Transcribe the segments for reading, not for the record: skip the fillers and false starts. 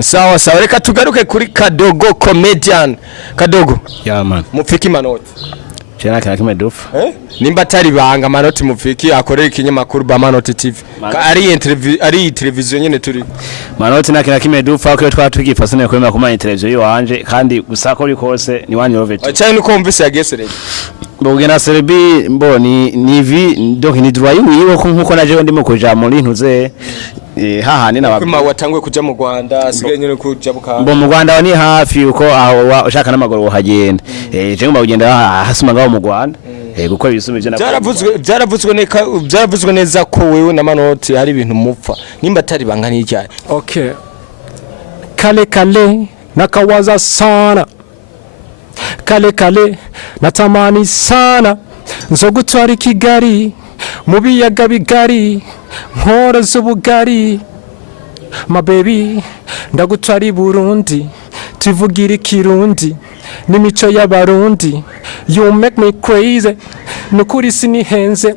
Sawa sawa, reka tugaruke kuri Kadogo comedian. Kadogo ya man mupfiki Manoti cyana kana kimedufu nimba atari banga Manoti mupfiki akorera ikinyamakuru ba Manoti TV ari interview ari televiziyo nyene turi Manoti nakina kimedufu aho twatugifasane kwema kumanya televiziyo yanje kandi gusako uri kose ni wani oveti cyane uko mvise yagesereye bogena serebi mboni nivi donc ni droit yiwe nkuko naje ndimo kuja muri ntuze hahani na kwima watangwe kuja mu Rwanda asigaye nyene kuja bukanga mu Rwanda wani hafi uko aho ushaka n'amagoro uhagenda je ngomba kugenda hasuma ngaho mu Rwanda gukora ibisumije byaravuzwe neza ko wewe na Manoti hari ibintu mupfa nimba atari banga n'icyaye. Okay, kale nakawaza sana, kale natamani sana nzogutwara Kigali mu biyaga bigari nkora z'ubugari my baby ndagutwara Burundi tuvugira Kirundi n'imico y'abarundi you make me crazy nukuri sinihenze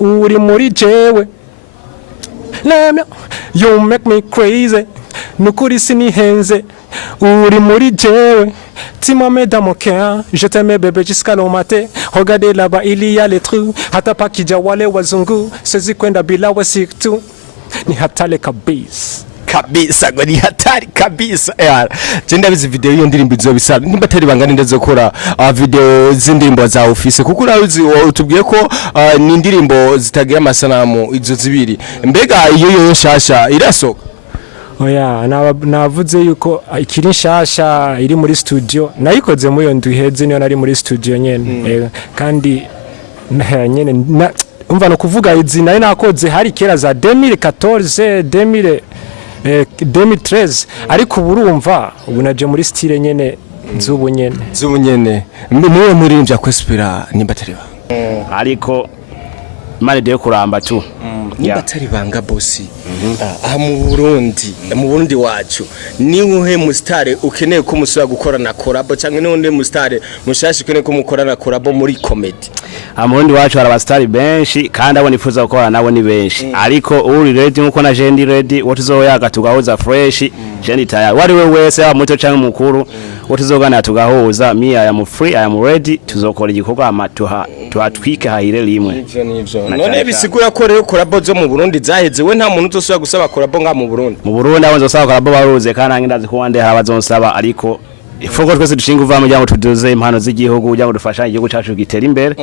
uri muri jewe lemya you make me crazy nukuri sinihenze uri muri jewe Dis-moi mesdames mon cœur, je t'aimais bébé jusqu'à le matin. Regardez là-bas, il y a les trous. Hata pakija wale wazungu, sezi kwenda bila wasiktu. Ni hatari kabisa ngo ni hatari kabisa jenda bizi video iyo ndirimbo izobisaba nimba atari bangana ndezo kora video z'indirimbo za office kuko urazi utubwiye ko ni indirimbo zitagira amasanamu izo zibiri mbega iyo shasha irasoka. Oya navuze yuko ikiri nshasha iri muri studio nayikoze mu yo nduheze niyo nari muri studio nyene kandi nyene umva no kuvuga izi nari nakoze hari kera za 2014 2013 ariko burumva ubu naje muri style nyene zubu nyene niwe murimbya kwespera nimba atari ariko mari de kuramba tu nimba atari banga bosi aha mu Burundi wacu ni uhe mu star ukeneye ko musura gukorana collabo cyangwa n'undi mu star mushashi ukeneye ko mukorana collabo muri comedy. Mu Burundi wacu hari abastari benshi kandi abo nifuza gukorana nabo ni benshi ariko uri ready nkuko na je ndi ready wotuzoyaga tugahuza fresh je ndi tayari wari we wese aba muto cyangwa mukuru wotuzogana tugahuza me I am free I am ready tuzokora igikorwa tuhatwike hahire limwe none bisigura ko rero collabo zo mu Burundi zaheze we nta muntu uzosubira gusaba collabo nga mu Burundi abo nzosaba collabo baruze kandi angindazi ko wande habazonsaba ariko ifoko twese dushinga uva mu ryango tuduze impano z'igihugu kugira ngo dufasha igihugu cyacu gitera imbere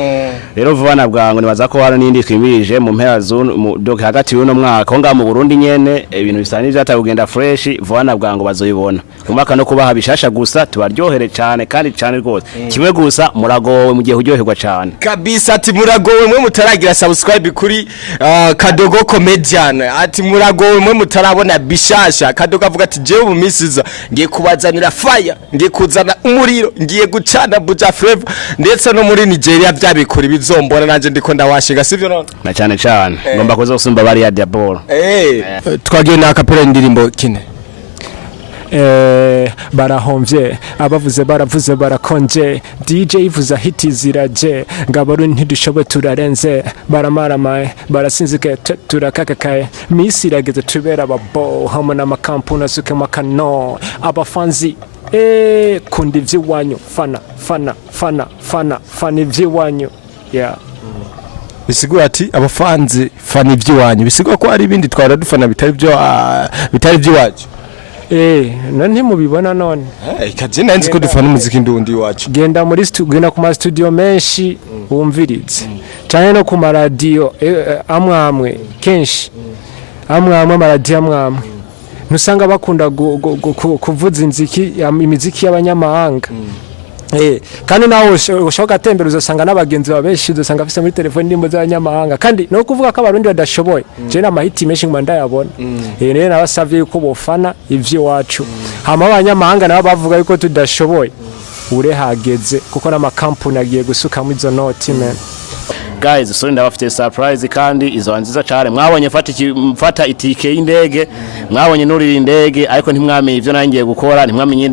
rero vuba na bwango nibaza ko hari nindi twimirije mu mpera zone doke hagati y'uno mwaka nga mu Burundi nyene ibintu bisani byatagenda fresh vuba na bwango bazoyibona kumaka no kubaha bishasha gusa tubaryohere cyane kandi cyane rwose kimwe gusa muragowe mu gihe uryoherwa cyane kabisa ati muragowe mwe mutaragira subscribe kuri Kadogo comedian ati muragowe mwe mutarabona bishasha Kadogo avuga ati jewe mu misiza ngiye kubazanira fire ngiye kuzana umuriro ngiye gucana buja flavor ndetse no muri Nigeria byabikora bizombona nanje ndiko ndawashiga sivyo none na cyane ngomba kuzosumba bari ya diabolo twagiye na kapera indirimbo kine barahomvye abavuze baravuze barakonje DJ ivuza hiti ziraje ngabaru ntidushobe turarenze baramaramaye barasinzike turakakakaye misi irageze tubera babo hamwe n'amakampuni asuke makano abafanzi kundi ivy'iwanyu fana ivy'iwanyu bisigura ati abafanzi fana ivy'iwanyu bisigura ko ari ibindi twara dufana bitari ivy'iwacu none mubibona none ikaje nanzi ko dufana umuziki ndundi wacu genda muri genda ku ma studio menshi wumvirize cyane no ku radio amwamwe kenshi amwamwe amaradio amwamwe nusanga bakunda kuvuza imiziki y'abanyamahanga kandi naho ushoka tembera uzasanga n'abagenzi babeshi uzasanga afise muri telefone ndimbo z'abanyamahanga kandi no kuvuga ko abarundi badashoboye je na mahiti menshi ngwanda yabona rero nabasavye yuko bofana ivyo wacu hama abanyamahanga nabo bavuga yuko tudashoboye ure hageze kuko n'amakampuni agiye gusuka mu izo noti man. Guys, so ndabafite surprise kandi izo nziza cyane mwabonye mfata itike y'indege mwabonye nuri indege ariko ntimwamenye ivyo nangiye gukora ntimwamenye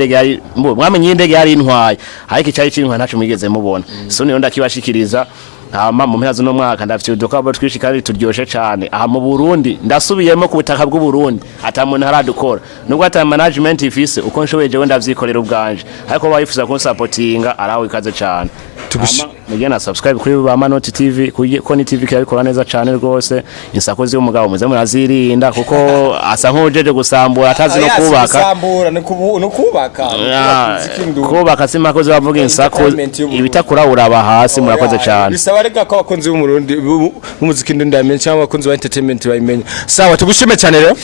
indege yari intwaye ariko cyari cyintwaye ntacu mwigeze mubona so niyo ndakibashikiriza hama mu mpera z'uno mwaka ndafite udukabo twishi kandi turyoshe cyane aha mu Burundi ndasubiyemo ku butaka bw'u Burundi atamuntu haradukora nubwo ata management ifise uko nshoboye je ndavyikorera ubwanje ariko bayifuza ko supportinga araho ikaze cyane mugena subscribe kuri ba Manoti TV ko ni TV kirabikora neza cyane rwose insakozi y'umugabo muze murazirinda kuko asa nk'ujeje gusambura atazi no kubaka gusambura no kubaka simakozi bavuga insako ibitakura uraba hasi murakoze cyane bisaba reka ko abakunzi b'umurundi b'umuziki ndamenye cyangwa abakunzi ba entertainment bayimenya sawa tugushime cyane rero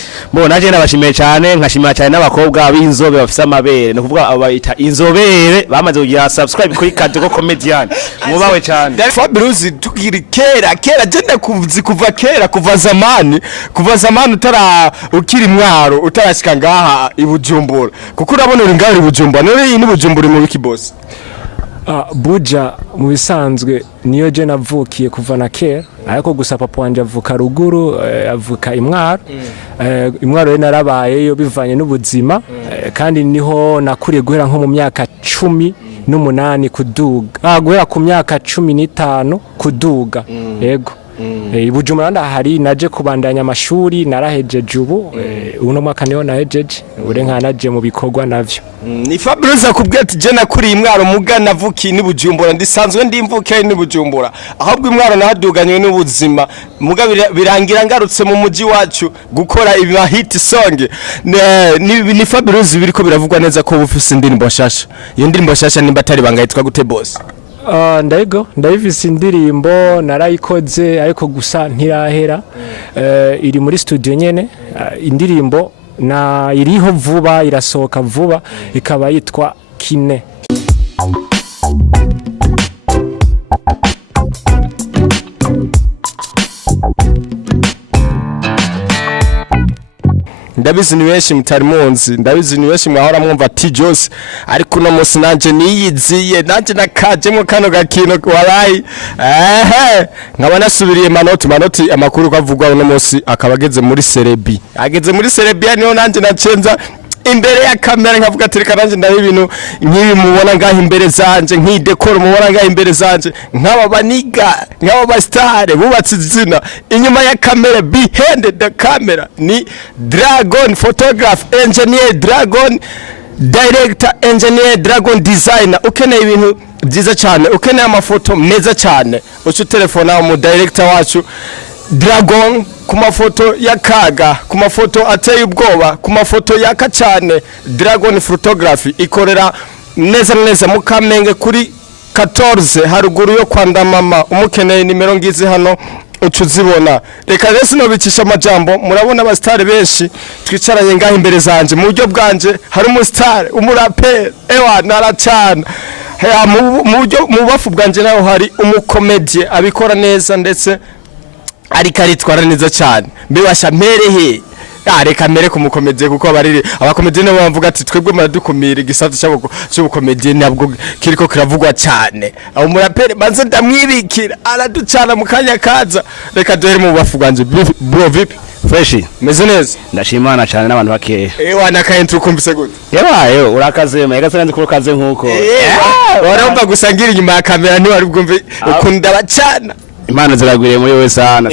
naje nabashimiye cyane nkashimira cyane n'abakobwa b'inzobe bafise amabere no kuvuga abayita inzobere bamaze kugira subscribe kuri Kadogo Comedian mubawe cyane Fabelouse tukiri kera jenda kuva kera kuva zamani ukiri mwaro utarashika ngaha ibujumbura kuko urabona uri ngaho ibujumbura none ni bujumbura mu wiki boss buja mu bisanzwe niyo je navukiye kuva na kera ariko gusa papa wanje avuka ruguru avuka imwaro imwaro rero narabayeyo bivanye n'ubuzima kandi niho nakuriye guhera nko mu myaka 18 kuduga guhera ku myaka 15 kuduga yego Bujumbura ndahari naje kubandanya amashuri narahejeje uno mwaka niho nahejeje urenkanaje mu bikorwa navyo ni Fabelouse akubwiye ati je nakuri imwaro muga navuki ni Bujumbura ndisanzwe ndimvuke ni Bujumbura ahubwo imwaro nahaduganywe n'ubuzima muga birangira ngarutse mu muji wacu gukora iba hit song ni Fabelouse biriko biravugwa neza ko bufise indirimbo nshasha iyo ndirimbo nshasha nimba atari bangayitwa gute boss ndayivise indirimbo narayikoze ariko gusa ntirahera iri muri studio nyene indirimbo na iriho vuba irasohoka vuba ikaba yitwa Kine ndabizi ni benshi mutari munzi ndabizi ni benshi mwahora mwumva Tijos ariko no musi nanje niyiziye nanje nakajemo kano gakino warayi nkaba nasubiriye Manoti amakuru kwavugwa no musi akabageze muri Serebi ageze muri Serebi niho nanje nacenza imbere ya kamera nkavuga ati reka nanje ndabe ibintu nkibi mubona ngaho imbere zanje nkidekora mubona ngaho imbere zanje nkaba baniga nkaba ba star bubatse izina inyuma ya kamera behind the camera ni Dragon photograph engineer Dragon director engineer Dragon designer ukeneye ibintu byiza cyane ukeneye amafoto meza cyane ucu telefona mu director wacu Dragon ku mafoto ya kaga ku mafoto ateye ubwoba ku mafoto yaka cyane Dragon photography ikorera neza mu Kamenge kuri 14 haruguru yo kwanda mama umukeneye nimero ngizi hano ucuzibona reka rese no bicisha amajambo murabona abastare benshi twicaranye ngaho imbere zanje mu buryo bwanje hari umustar umurapper naracana mu bafu bwanje naho hari umukomedie abikora neza ndetse ariko aritwara neza cyane mbibasha merehe reka mere kumukomedie kuko abakomedie nabo bamvuga ati twebwe maradukumira igisata cy'ubukomedie nabwo kiriko kiravugwa cyane aho murapere banze ndamwibikira araducana mu kanya kaza reka duhere mu bafuganje bro vipi fresh meze neza ndashimana cyane n'abantu bakeya wana intro kumvise gute urakaze mega sanze ko kaze nkuko warumva gusangira inyuma ya kamera ni wari bwumve ukunda bacana Imana ziragwiriye muri wewe sana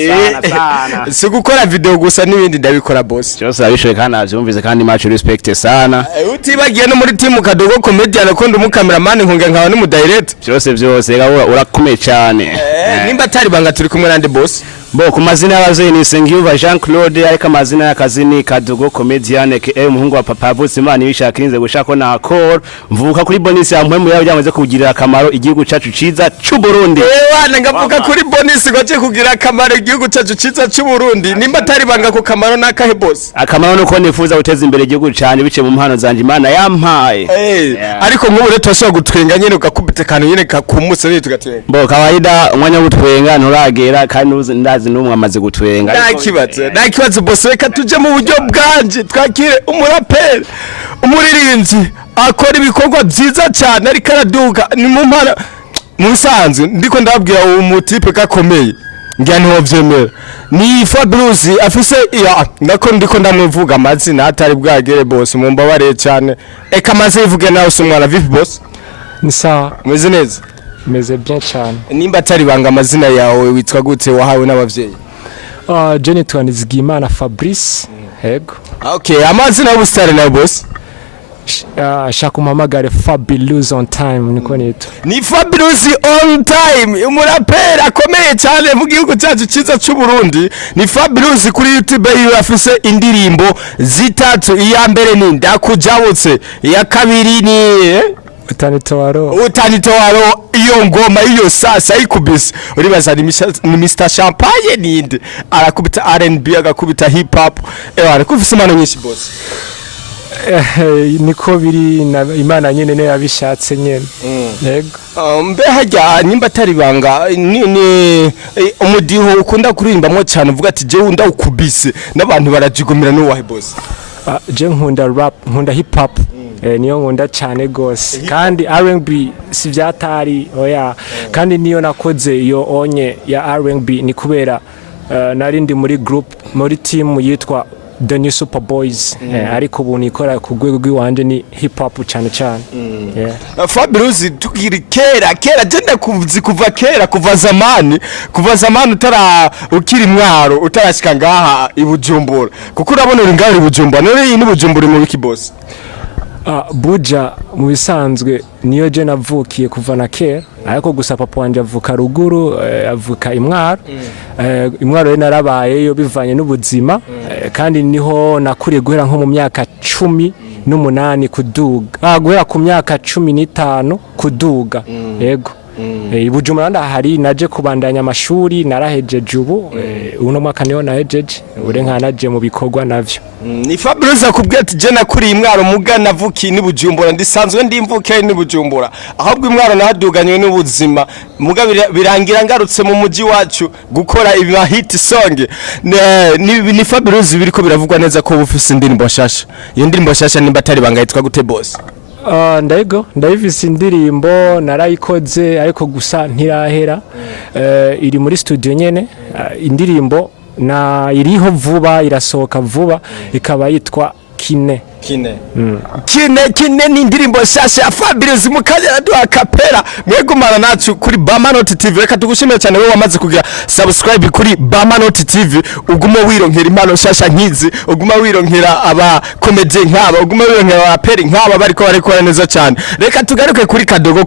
si gukora video gusa n'ibindi ndabikora boss cyose abishoye kandi avyumvise kandi much respect sana utibagiye no muri team Kadogo Comedian ko ndumu cameraman nkunga nkawa no mu direct byose urakomeye cyane nimba atari banga turi kumwe nande boss ku mazina y'abazoyi ni Sengiyuva Jean Claude ariko amazina y'akazi ni Kadogo Comedian umuhungu wa papa bose Imana ibishakirinze gushako na akora mvuka kuri bonus ya mpemu yawe byamaze kugirira akamaro igihugu cacu ciza cy'u Burundi ngavuga kuri bonus goce kugira akamaro igihugu cacu ciza cy'u Burundi nimba atari banga ko kamaro nakahe boss akamaro nuko nifuza guteza imbere igihugu cyane bice mu mpano zanje Imana yampaye ariko nk'ubu rero twashobora gutwenga nyene ukakubita kantu nyene kakumuse ni tugatwenga kawaida umwanya wo gutwenga nturagera kandi ndazi n'umwe amaze gutwenga nakibazo boss reka tuje mu buryo bwanje twakire umuraperi umuririnzi akora ibikorwa byiza cyane ariko araduka ni mu mpara musanzwe ndiko ndabwira uwo mutipe gakomeye ngiye nto vyemera ni Fabelouse afise nako ndiko ndamwivuga amazina atari bwagere boss mumbabare cyane eka maze ivuge nawe usumwana vipi boss ni sawa meze neza meze bien cyane. Nimba atari banga amazina yawe witwa gute wahawe n'abavyeyi? Jenny Twanizigimana Fabrice. Yego. Okay, amazina y'ubustare na boss. Shaka umpamagare Fabelouse on time niko nito. Ni Fabelouse on time, umurapera akomeye cyane mu gihugu cyacu cyiza cy'u Burundi. Ni Fabelouse kuri YouTube yiwe afise indirimbo zitatu, iya mbere ni ndakujabutse, iya kabiri ni utanitowaro iyo ngoma iyo sasa ikubise uribaza ni Mr Champagne ninde arakubita R&B agakubita hip hop arakufise impano nyinshi boss. Niko biri Imana nyene ne yabishatse nyene. Yego. Mbe hajya nimba atari banga ni umudiho ukunda kuririmbamo cyane uvuga ati je unda ukubise n'abantu barajigomera no wahe boss? Je nkunda rap, nkunda hip hop. Niyo nkunda cyane gose kandi R&B si vyatari oya kandi niyo nakoze iyo onye ya R&B ni kubera nari ndi muri group muri team yitwa The New Super Boys ariko ubu nikora ku rwego rw'iwanje ni hip hop cyane cyane. Fabelouse tukiri kera jenda kuva zamani ukiri mwaro utarashika ngaha ibujumbura kuko urabona uri ngaho ibujumbura none ni bujumbura mu wiki boss. Buja mu bisanzwe niyo je navukiye kuva na kera ariko gusa papa wanje avuka ruguru avuka imwaro imwaro narabayeyo bivanye n'ubuzima kandi niho nakuriye guhera nko mu myaka 18 kuduga guhera ku myaka 15 kuduga yego. Ibujumbura ndahari naje kubandanya amashuri narahejeje ubu uno mwaka niho nahejeje urenkanaje mu bikorwa navyo. Ni Fabelouse akubwiye ati je nakuri imwaro muga navuki ni Bujumbura ndisanzwe ndimvuke ni Bujumbura ahubwo imwaro nahaduganywe n'ubuzima muga birangira ngarutse mu muji wacu gukora iba hit song. Ni Fabelouse biriko biravugwa neza ko bufise indirimbo nshasha. Iyo ndirimbo nshasha nimba atari banga yitwa gute boss? Ndayivise indirimbo narayikoze ariko gusa ntirahera iri muri studio nyene indirimbo na iriho vuba irasohoka vuba ikaba yitwa Kine ni indirimbo shasha ya Fabelouse mukanya duha kapera mwegumana nacu kuri Manoti TV. Reka tugushimire cyane wewe wamaze kugira subscribe kuri Manoti TV ugumo wironkera impano shasha nkizi ugumo wironkera aba comedy nkaba ugumo wironkera abaperi nkaba bariko barekora neza cyane. Reka tugaruke kuri Kadogo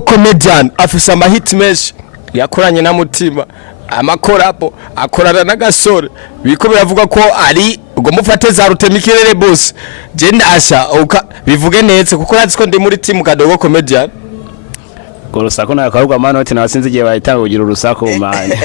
Comedian afisa amahit menshi yakoranye na Mutima amakorapo akorana n'agasore biko biravuga ko ari ubwo mufate za rutemikirere boss je ndasha bivuge netse kuko razi ko ndi muri team Kadogo Comedian Gorusako na karuga Manoti na sinzi giye bahitanga kugira urusako umanye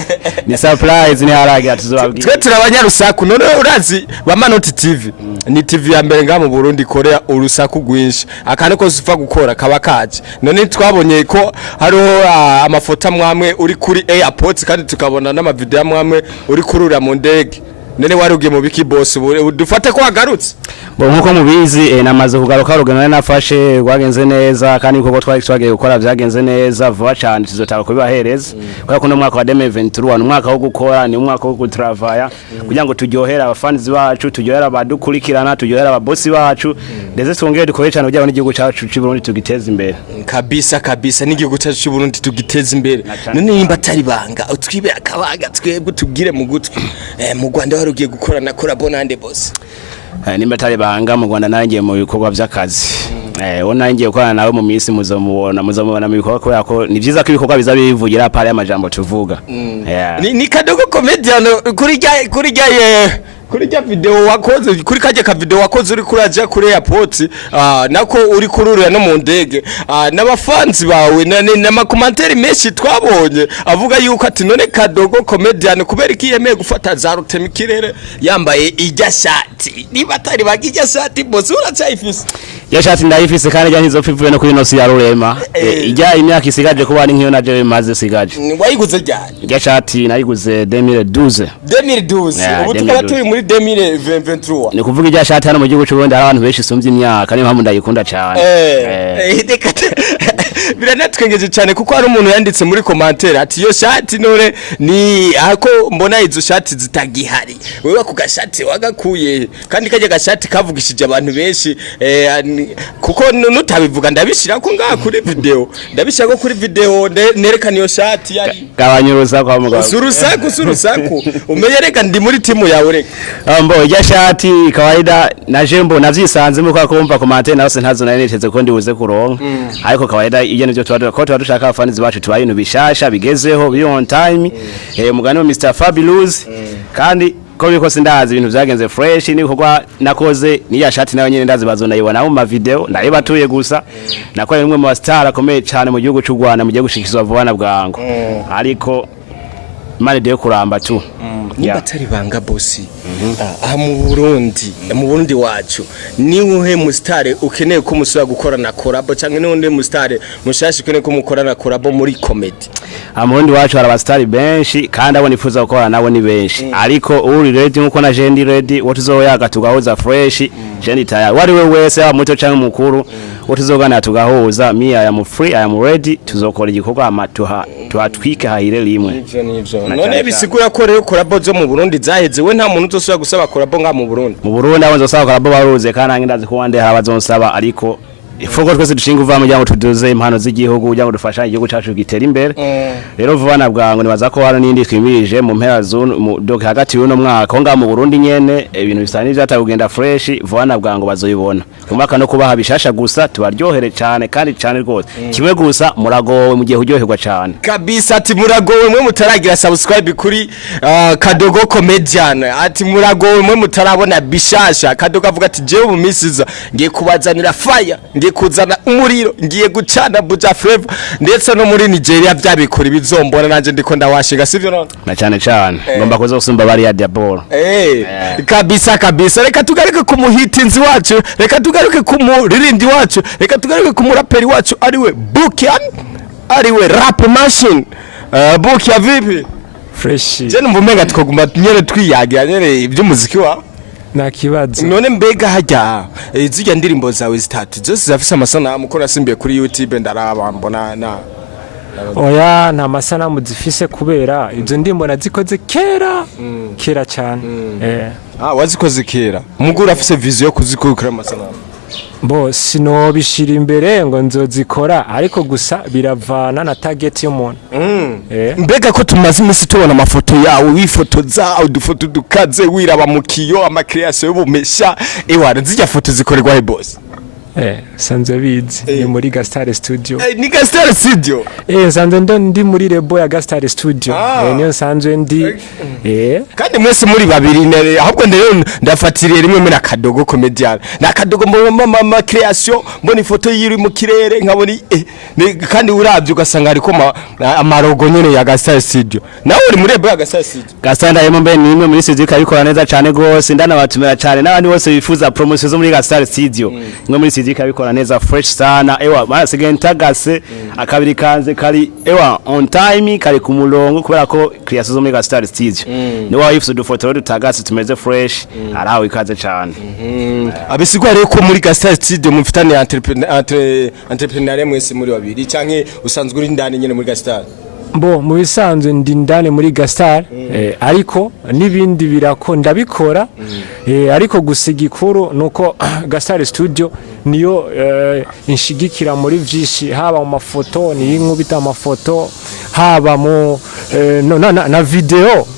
ni surprise ni harage atuzobabwira twe turabanyarusaku none urazi ba Manoti TV ni TV ya mbere nga mu Burundi korea urusaku gwinshi akane ko sifa gukora kabakaje none twabonye ko hariho amafoto amwamwe uri kuri airport kandi tukabona n'amavideo amwamwe uri kurura mu ndege none warugiye mu biki boss dufate ko wagarutse nkuko mubizi namaze kugaruka rugana nafashe rwagenze neza kandi koko twagiye gukora byagenze neza vuba cyane tuzotaka kubibahereza kwa kuno mwaka wa 2021 umwaka wo gukora ni umwaka wo gutravaya kugira ngo turyohera abafans bacu turyohera abadukurikirana turyohera ababosi bacu ndetse twongere dukore cyane kugira ngo n'igihugu cyacu cy'u Burundi tugiteze imbere kabisa n'igihugu cyacu cy'u Burundi tugiteze imbere none nimba atari banga utwibe akabaga twebwe tubwire mu gutwi mu Rwanda warugiye gukora na korabonande boss nimba atari banga mu Rwanda nangiye mu bikorwa by'akazi wona ngiye gukorana nawe mu minsi muzomubona mu bikorwa kubera ko ni byiza ko ibikorwa biza bivugira pare y'amajambo tuvuga ni Kadogo Comedian kuri ya video wakoze kuri kaje ka video wakoze uri kuraje kuri airport nako uri kururira no mu ndege n'abafanzi bawe na commentaire menshi twabonye avuga yuko ati none Kadogo Comedian kubera ikiyemeye gufata za rutemikirere yambaye ijya shati niba atari bagijya shati boss uracyayifise ya shati ndayifise kandi jya ntizopfivuye no kuri nosi ya rurema ijya imyaka isigaje kuba ari nkiyo naje bimaze sigaje wayiguze ryari ya shati nayiguze 2012 ubu tukaba turi muri 2023 ni kuvuga ijya shati hano mu gihugu cy'u Burundi hari abantu benshi sumbye imyaka niyo mpamvu ndayikunda cyane biranatwengeje cyane kuko hari umuntu yanditse muri commentaire ati yo shati none ni ako mbona izo shati zitagihari wewe ku gashati wagakuye kandi kajya gashati kavugishije abantu benshi kuko nutabivuga ndabishira ko ngaha kuri video ndabishaka ko kuri video nerekana iyo shati yari gabanyuruza kwa mugabo surusaku umenyereka ndi muri timu yawe reka ya shati kawaida na jembo navyisanze mu kwa kumva commentaire nawe ntazo niteze ko ndibuze kuronka ariko kawaida iyo nivyo tuba dushaka abafanizi bacu tubaye ibintu bishasha bigezeho biri on time mugani wa Mr Fabelouse kandi ko biko sindazi ibintu byagenze fresh ni kugwa nakoze ni ya shati nayo nyene ndazi bazonayibona mu ma video ndayibatuye gusa nakora bimwe mu star akomeye cyane mu gihugu cy'u Rwanda mu gihe gushikizwa vuba bwango ariko mane de kuramba tu niba atari banga bosi mu Burundi wacu ni uhe mustare ukeneye ko musura gukora na collab cyangwa ni undi mustare mushashi ukeneye ko mukora na collab muri comedy mu Burundi wacu hari abastari benshi kandi abo nifuza gukora nabo ni benshi ariko uri ready nkuko na jendi ready wotuzoyaga tugahuza fresh jendi tayari wari we wese aba muto cyangwa mukuru wotuzogana tugahuza I am free I am ready tuzokora igikorwa amatuha tuhatwike hahire limwe none bisigura ko rero collab zo mu Burundi zaheze we nta muntu uzosubira gusaba collab nga mu Burundi abo nzosaba collab baruze kandi ndazi ko wande habazonsaba ariko ifogo twese dushinga uva mu tuduze impano z'igihugu ujya gudufasha igihugu cyacu gitera imbere rero vuba bwango nibaza ko hano nindi twimirije mu mpera zone doke hagati y'uno mwaka ngo mu Burundi nyene ibintu bisani byatagenda fresh vuba bwango bazoyibona umwaka no kubaha bishasha gusa tubaryohere cyane kandi cyane rwose kimwe gusa muragowe mu gihe uryoherwa cyane kabisa ati muragowe mwe mutaragira subscribe kuri Kadogo Comedian ati muragowe mwe mutarabona bishasha Kadogo avuga ati jewe mu misiza ngiye kubazanira fire kuzana umuriro ngiye gucana buja flavor ndetse no muri Nigeria byabikora bizombona nanje ndiko ndawashiga sivyo none na cyane ngomba kuza gusumba bari ya diabolo kabisa reka tugaruke ku muhitinzi wacu reka tugaruke ku muririmbyi wacu reka tugaruke ku muraperi wacu ariwe Bukian ariwe rap machine Bukia vipi fresh je numvumenga tukoguma nyene twiyagira nyene iby'umuziki wa nakibazo none mbega hajya zijya ndirimbo zawe zitatu zose zafise amasanamu ko nasimbiye kuri YouTube ndaraba mbona na oya nta masanamu zifise kubera izo ndimbo nazikoze kera cyane wazikoze kera mugura afise vision kuzikura amasanamu bo sinobishira imbere ngo nzozikora ariko gusa biravana na target y'umuntu mbega ko tumaze imisi tubona amafoto yawe wifotoza udufoto dukaze wiraba mu kiyo ama creation y'ubumesha ewana zijya foto zikorerwa he boss sanzwe bizi ni muri Gastar Studio ni Gastar Studio sanzwe ndi muri Rebo ya Gastar Studio niyo sanzwe ndi kandi mwese muri babiri ahubwo ndafatiriye rimwe muri Kadogo Comedian na Kadogo mama creation mbona ifoto yiri mu kirere nkaboni kandi uravye ugasanga ariko amarogo nyene ya Gastar Studio nawe uri muri Rebo ya Gastar Studio Gastar ndayemo mbe ni imwe muri studio ikabikora neza cyane gose ndanabatumira cyane n'abandi bose bifuza promotion zo muri Gastar Studio ngo muri ikabikora neza fresh sana barasigaye ntagase akabiri kanze kari on time kari ku murongo kubera ko creation zo muri Gastar Studio ni wifuse dufoto dutagase tumeze fresh araho ikaze cyane abisigwa rero ko muri Gastar Studio mufitane entrepreneur mwese muri babiri canke usanzwe uri ndani nyene muri Gastar Bo mu bisanzwe ndi ndane muri Gastar ariko nibindi birakunda bikora ariko gusigikuru nuko Gastar Studio niyo inshigikira muri vyishi haba mu mafoto ni inkubita amafoto haba mu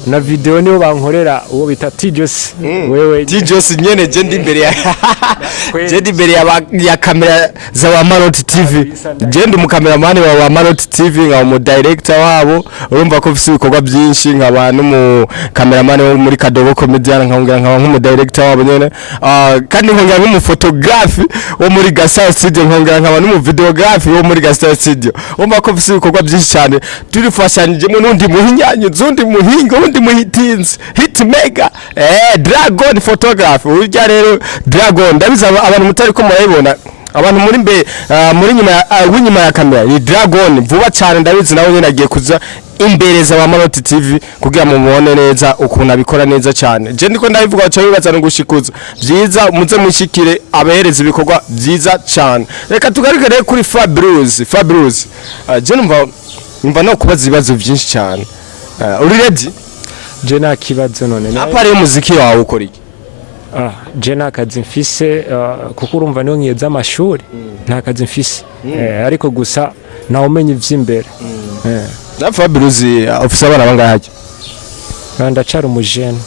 na video niyo bankorera uwo bita Tijos wewe Tijos nyene je ndi imbere ya kamera za Manoti TV je ndi mu cameraman wa Manoti TV nka mu director wabo urumva ko ufise ibikorwa byinshi nk'abantu mu cameraman wo muri Kadogo Comedian nkongera nk'umu director wabo nyene kandi nkongera nk'umu photographe wo muri Gastar Studio nkongera nk'abantu mu videographe wo muri Gastar Studio urumva ko ufise ibikorwa byinshi cyane turifashanyije mu nundi muhinyanyo zundi muhingo undi muhitinzi hitmaker Dragon photographe urya rero Dragon ndabiza abantu mutari ko murayibona abantu muri nyuma ya kamera ni Dragon vuba cyane ndabizi nawe nyene agiye kuza imbereza wa Manoti TV kugira mu mubone neza ukuntu abikora neza cyane je ndiko ndabivuga cyo bibaza no gushikuza byiza muze mushikire abahereza ibikorwa byiza cyane reka tugarukire kuri Fabelouse je numva no kubaza ibibazo byinshi cyane uri ready je nta kibazo none apari umuziki wawe ukora iki je nta kazi mfise kuko urumva niyo nkiyeza amashuri nta kazi mfise ariko gusa nawe umenye ivy'imbere na Fabelouse ofisa abana bangahe ndacara umujene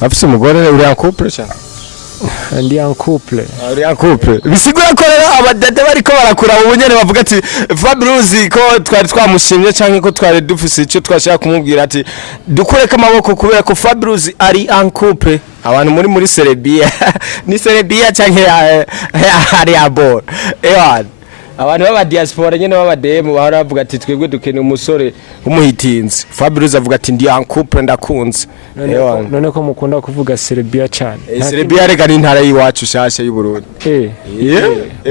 afise umugore uri en couple cyane ndi en couple bisigura ko abadade bariko barakura mu bunyene bavuga ati Fabelouse ko twari twamushimye canke ko twari dufise ico twashaka kumubwira ati dukureka amaboko kubera ko Fabelouse ari en couple abantu muri Serbia ni Serbia canke ari abor abantu baba diaspora nyene baba DM bahora bavuga ati twebwe dukeneye umusore umuhitinzi Fabelouse avuga ati ndi en couple ndakunze none ko mukunda kuvuga Serbia cyane Serbia rega ni ntara yiwacu shasha y'u Burundi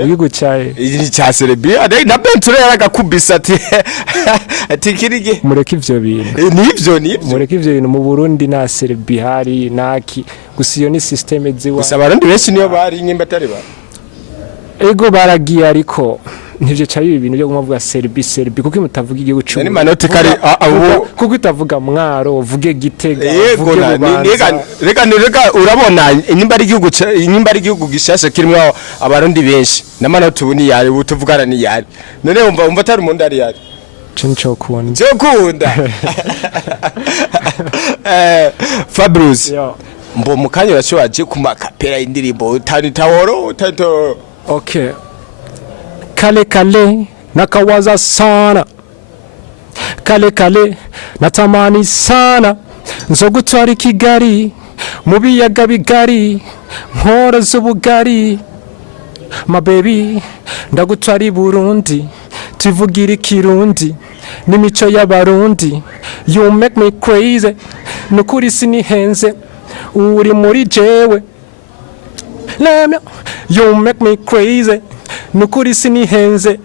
uyigo cyaye ni cya Serbia na Benture yaragakubisa ati kirige mureke ivyo bintu nivyo mureke ivyo bintu mu Burundi na Serbia hari naki gusa iyo ni system ziwa gusa abarundi benshi niyo bari nyimba atari ba ego baragiye ariko ntivyo cyaye ibintu byo kuvuga Serbi kuko mutavuga igihugu cy'u ni Manoti kari kuko utavuga Mwaro uvuge Gitega yego rega urabona nyimba ari igihugu gishasha kirimo abarundi benshi na Manoti ubuni yari utuvugana ni yari none umva atari umuntu ari yari cyo kubona Fabelouse mbo mukanya urashobaje kumakapera indirimbo utahoro okay kale nakawaza sana kale natamani sana nzogutwara Kigali mu biyaga bigari nkora z'ubugari my baby ndagutwara Burundi tuvugira Kirundi n'imico y'abarundi you make me crazy nukuri sinihenze uri muri jewe you make me crazy nukuri sinihenze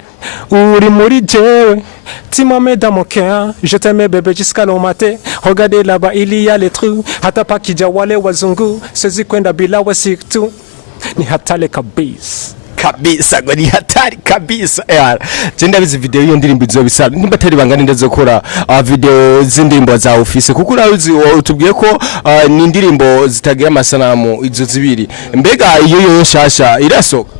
uri muri jewe Dis-moi mesdames mon cœur, je t'aimais bébé jusqu'à le matin. Regardez là-bas, il y a les trous. Hata pakija wale wazungu, sezi kwenda bila wasiktu. Ni hatari kabisa ngo ni hatari kabisa cyenda bizi video iyo ndirimbo izobisa nimba atari bangana ndezo kora video z'indirimbo za office kuko urazi utubwiye ko ni indirimbo zitagira amasanamu izo zibiri mbega iyo shasha irasoka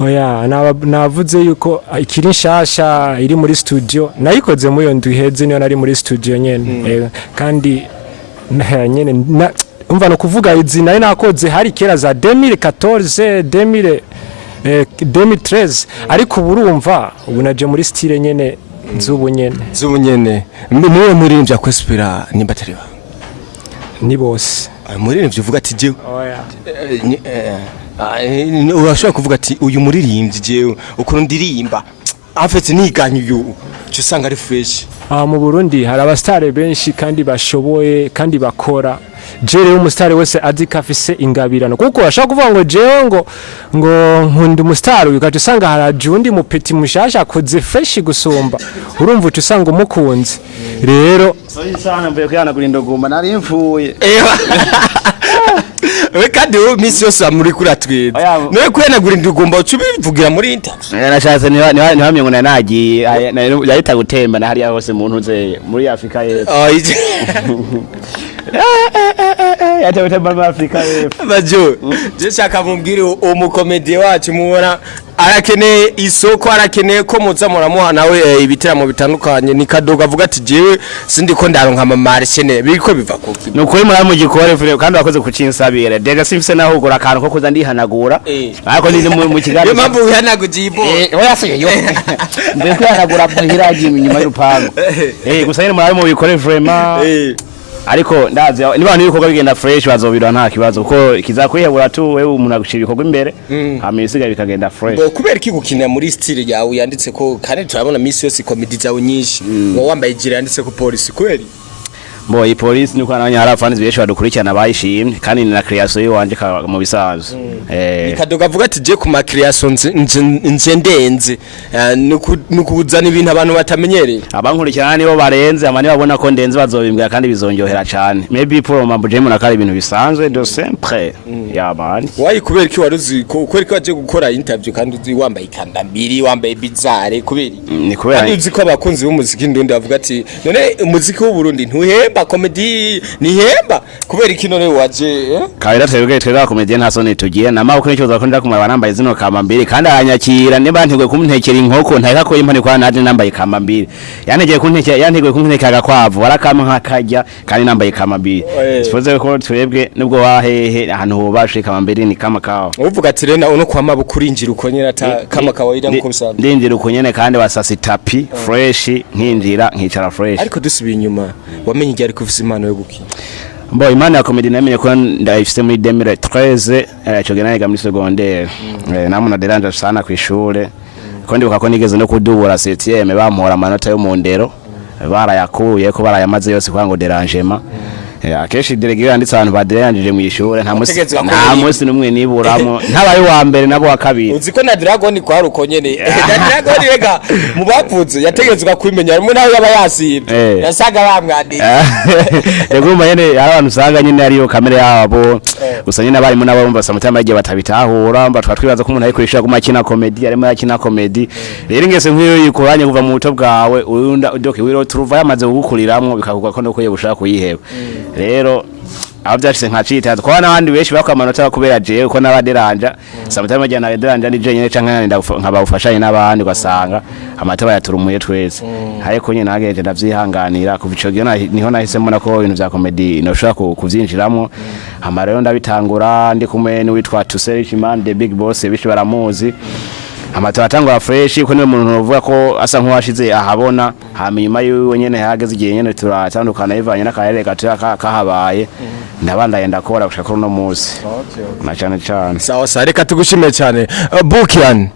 oya navuze yuko ikiri nshasha iri muri studio nayikoze mu yo ndiheze niyo nari muri studio nyene kandi nyene umva no kuvuga izi nayo nakoze hari kera za 2014 2013 ariko burumva ubu naje muri style nyene zubu nyene niwe murimbya kwespera nimba atari ba ni bose murimbye uvuga ati jewe urashobora kuvuga ati uyu muririmbyi jewe ukuntu ndirimba afite niganye uyu cyo usanga ari fresh mu Burundi hari abastare benshi kandi bashoboye kandi bakora jere umustare wese azika afise ingabirano kuko ashaka kuvuga ngo jewe ngo nkunda umustare ukaje usanga harajundi mupeti mushasha akoze fresh gusumba urumva uca usanga umukunzi rero sana mvuye kuyana kurinda gumba nari mfuye we kandi misi yose muri kuratwita niwe kwena gurinda ugomba ucubivugira muri interview nashatse ntihamye ngo nagiye yahita gutemba na hariya hose mu ntuze muri Afrika y'Epfo yatemba muri Afrika y'Epfo bajo je shaka mumbwire umukomedie wacu mubona arakeneye isoko arakeneye ko muza muramuha nawe ibiteramo bitandukanye ni Kadogo avuga ati jewe sindi ko ndaronka amamarshene biko biva kuki nuko muri mu gikore fure kandi wakoze kucinsabira dega simfise naho ugura akantu ko kuza ndihanagura ariko ndi mu kigali yo mpamvu wihanaguye ibo oya se yo mbe kwihanagura muhiraji inyuma y'urupango gusa nyine muri mu bikore vraiment ariko ndazi niba nibiko bigenda fresh bazobira nta kibazo kuko kizakwihebura tu wewe umuntu agushira ibikorwa imbere amisiga bikagenda fresh kubera iki gukina muri style yawe yanditse ko kandi turabona misi yose comedy zawe nyinshi ngo wambaye gira yanditse ko police kweli Mbo ipolisi nuko nabanya hari abafans benshi badukurikirana bayishimye kandi ni na creation yiwanje mu bisanzwe Kadoga avuga ati je ku ma creation nje ndenze nukuzana ibintu abantu batamenyereye abankurikirana nibo barenze amani babona ko ndenze bazobimbwa kandi bizonjohera cyane maybe pour mambo je munakari ibintu bisanzwe de sempre ya bani wayi kubera ki waruzi ko ukora ko aje gukora interview kandi uzi wambaye ikandambiri wambaye bizarre kubera ni kubera kandi uzi ko abakunzi b'umuziki ndundi bavuga ati none umuziki w'u Burundi ntuhemba comedy nihemba kubera iki none waje kaira twebwe comedy nta soni tugiye nama uko nicyo zakondera kumara nambaye zino kamambiri kandi aranyakira niba ntegwe kumntekera inkoko ntahika ko impane kwa naje nambaye kamambiri yantegeye kuntekera yantegwe kumntekera gakwavu warakama nkakajya kandi nambaye kamambiri sifoze ko twebwe nubwo wahehe ahantu hobashe kamambiri ni kama kawa uvuga ati rena uno kwa mabu kurinjira uko nyene ata kama kawaida nko bisanzwe ndinjira uko nyene kandi basasi tapi fresh nkinjira nkicara fresh ariko dusubiye inyuma wamenye igihe ari kufisa impano yo gukina Mbo imana ya comedy namenye ko ndayifite muri 2013 cyo genaga muri secondaire namuna deranja sana ku ishure ko ndibuka ko nigeze no kudubura 7e bampora amanota yo mu ndero barayakuye ko barayamaze yose kwango derangement akeshi delegire yanditse abantu baderanjije mu ishure nta musi numwe niburamo ntabaye wa mbere nabo wa kabiri uzi ko na Dragon kwa ruko nyene na Dragon rega mu bapfuze yategetswe kwimenya rumwe nawe yaba yasibye yasaga bamwandi ego mayene abantu usanga nyine ariyo kamera yabo gusa nyine abari mu nabo bumva samutama yagiye batabitahura mba twatwibaza ko umuntu ayikoresha ku makina comedy arimo yakina comedy rero ngese nk'iyo yikuranye kuva mu buto bwawe urunda udoke wiro turuva yamaze gukuriramwo bikakugwa ko no kuyebushaka kuyiheba rero aho byashise nkacita kwa nabandi benshi bakamanota kubera je ko nabaderanja samutama jya nabaderanja ni je nyene canke nkabafashanye nabandi gasanga amata bayaturumuye twese ariko nyine nageje ndavyihanganira kuvico gihe niho nahisemo nako ibintu vya comedy noshaka kuvyinjiramo amarero ndabitangura ndi kumwe ni witwa Tuseri Chimande the big boss bishi baramuzi amata atangwa fresh ko niwe muntu uvuga ko asa nkuwashize ahabona hanyuma yiwe nyene hageze igihe nyene turatandukana ivanye n'akarere gataka kahabaye ndabandaye ndakora gushaka no muzi na cyane sawa sawa reka tugushimire cyane Bukian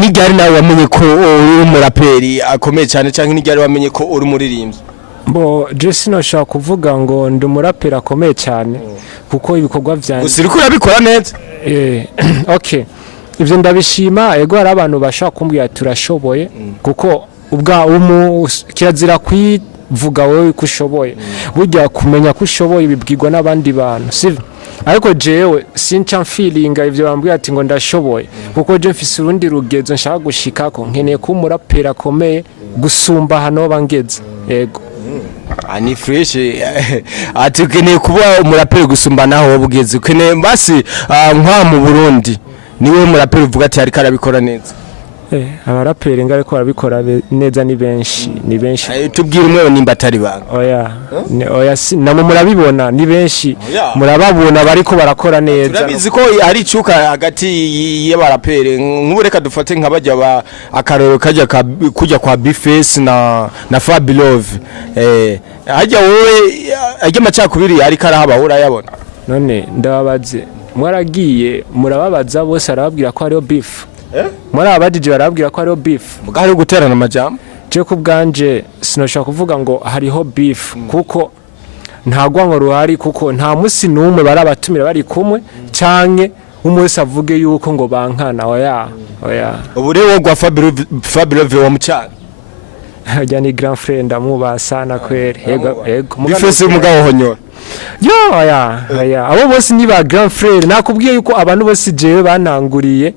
ni gari nawe wamenye ko uri umuraperi akomeye cyane cyangwa ni gari wamenye ko uri umuririmbyi Bo Jesse no shaka kuvuga ngo ndi umuraperi akomeye cyane kuko ibikorwa vyanje usiri ko urabikora neza okay ivyo ndabishima ego hari abantu bashaka kumbwira turashoboye kuko ubwa kirazira kwivuga wewe kushoboye burya kumenya kushoboye bibwirwa n'abandi bantu sivyo ariko jewe sinca feelinga ivyo bambwira ati ngo ndashoboye kuko je mfise urundi rugezo nshaka gushikako nkeneye ko umuraperi akomeye gusumba hano bangeze ego ani fresh ati ukeneye kuba umuraperi gusumba naho wabugeze ukeneye basi nka mu Burundi niwe muraperi uvuga ati ariko arabikora neza abaraperi ngare ko arabikora neza ni benshi tubwire umwe nimba atari banga oya namwe murabibona ni benshi murababona bariko barakora neza turabizi ko ari cyuka hagati y'abaraperi nk'ubureka dufate nk'abajya akarero kajya kujya kwa Bface na Fabelouse hajya wowe ajya macakubiri ariko arahabahura yabona none ndababaze mwaragiye murababaza bose arababwira ko ariyo beef murabadije barababwira ko ariyo beef mugari guterana amajambo je kubganje sinoshaka kuvuga ngo hariho beef kuko ntagwa ngo ruhari kuko nta musi numwe barabatumira bari kumwe canke umwese avuge yuko ngo bankana oya ubu rero gwa Fabelouse wa mucana ajya ni grand friend amuba sana kwere ego Bface umugabo honyora oya abo bose ni ba grand frère nakubwiye yuko abantu bose jewe bananguriye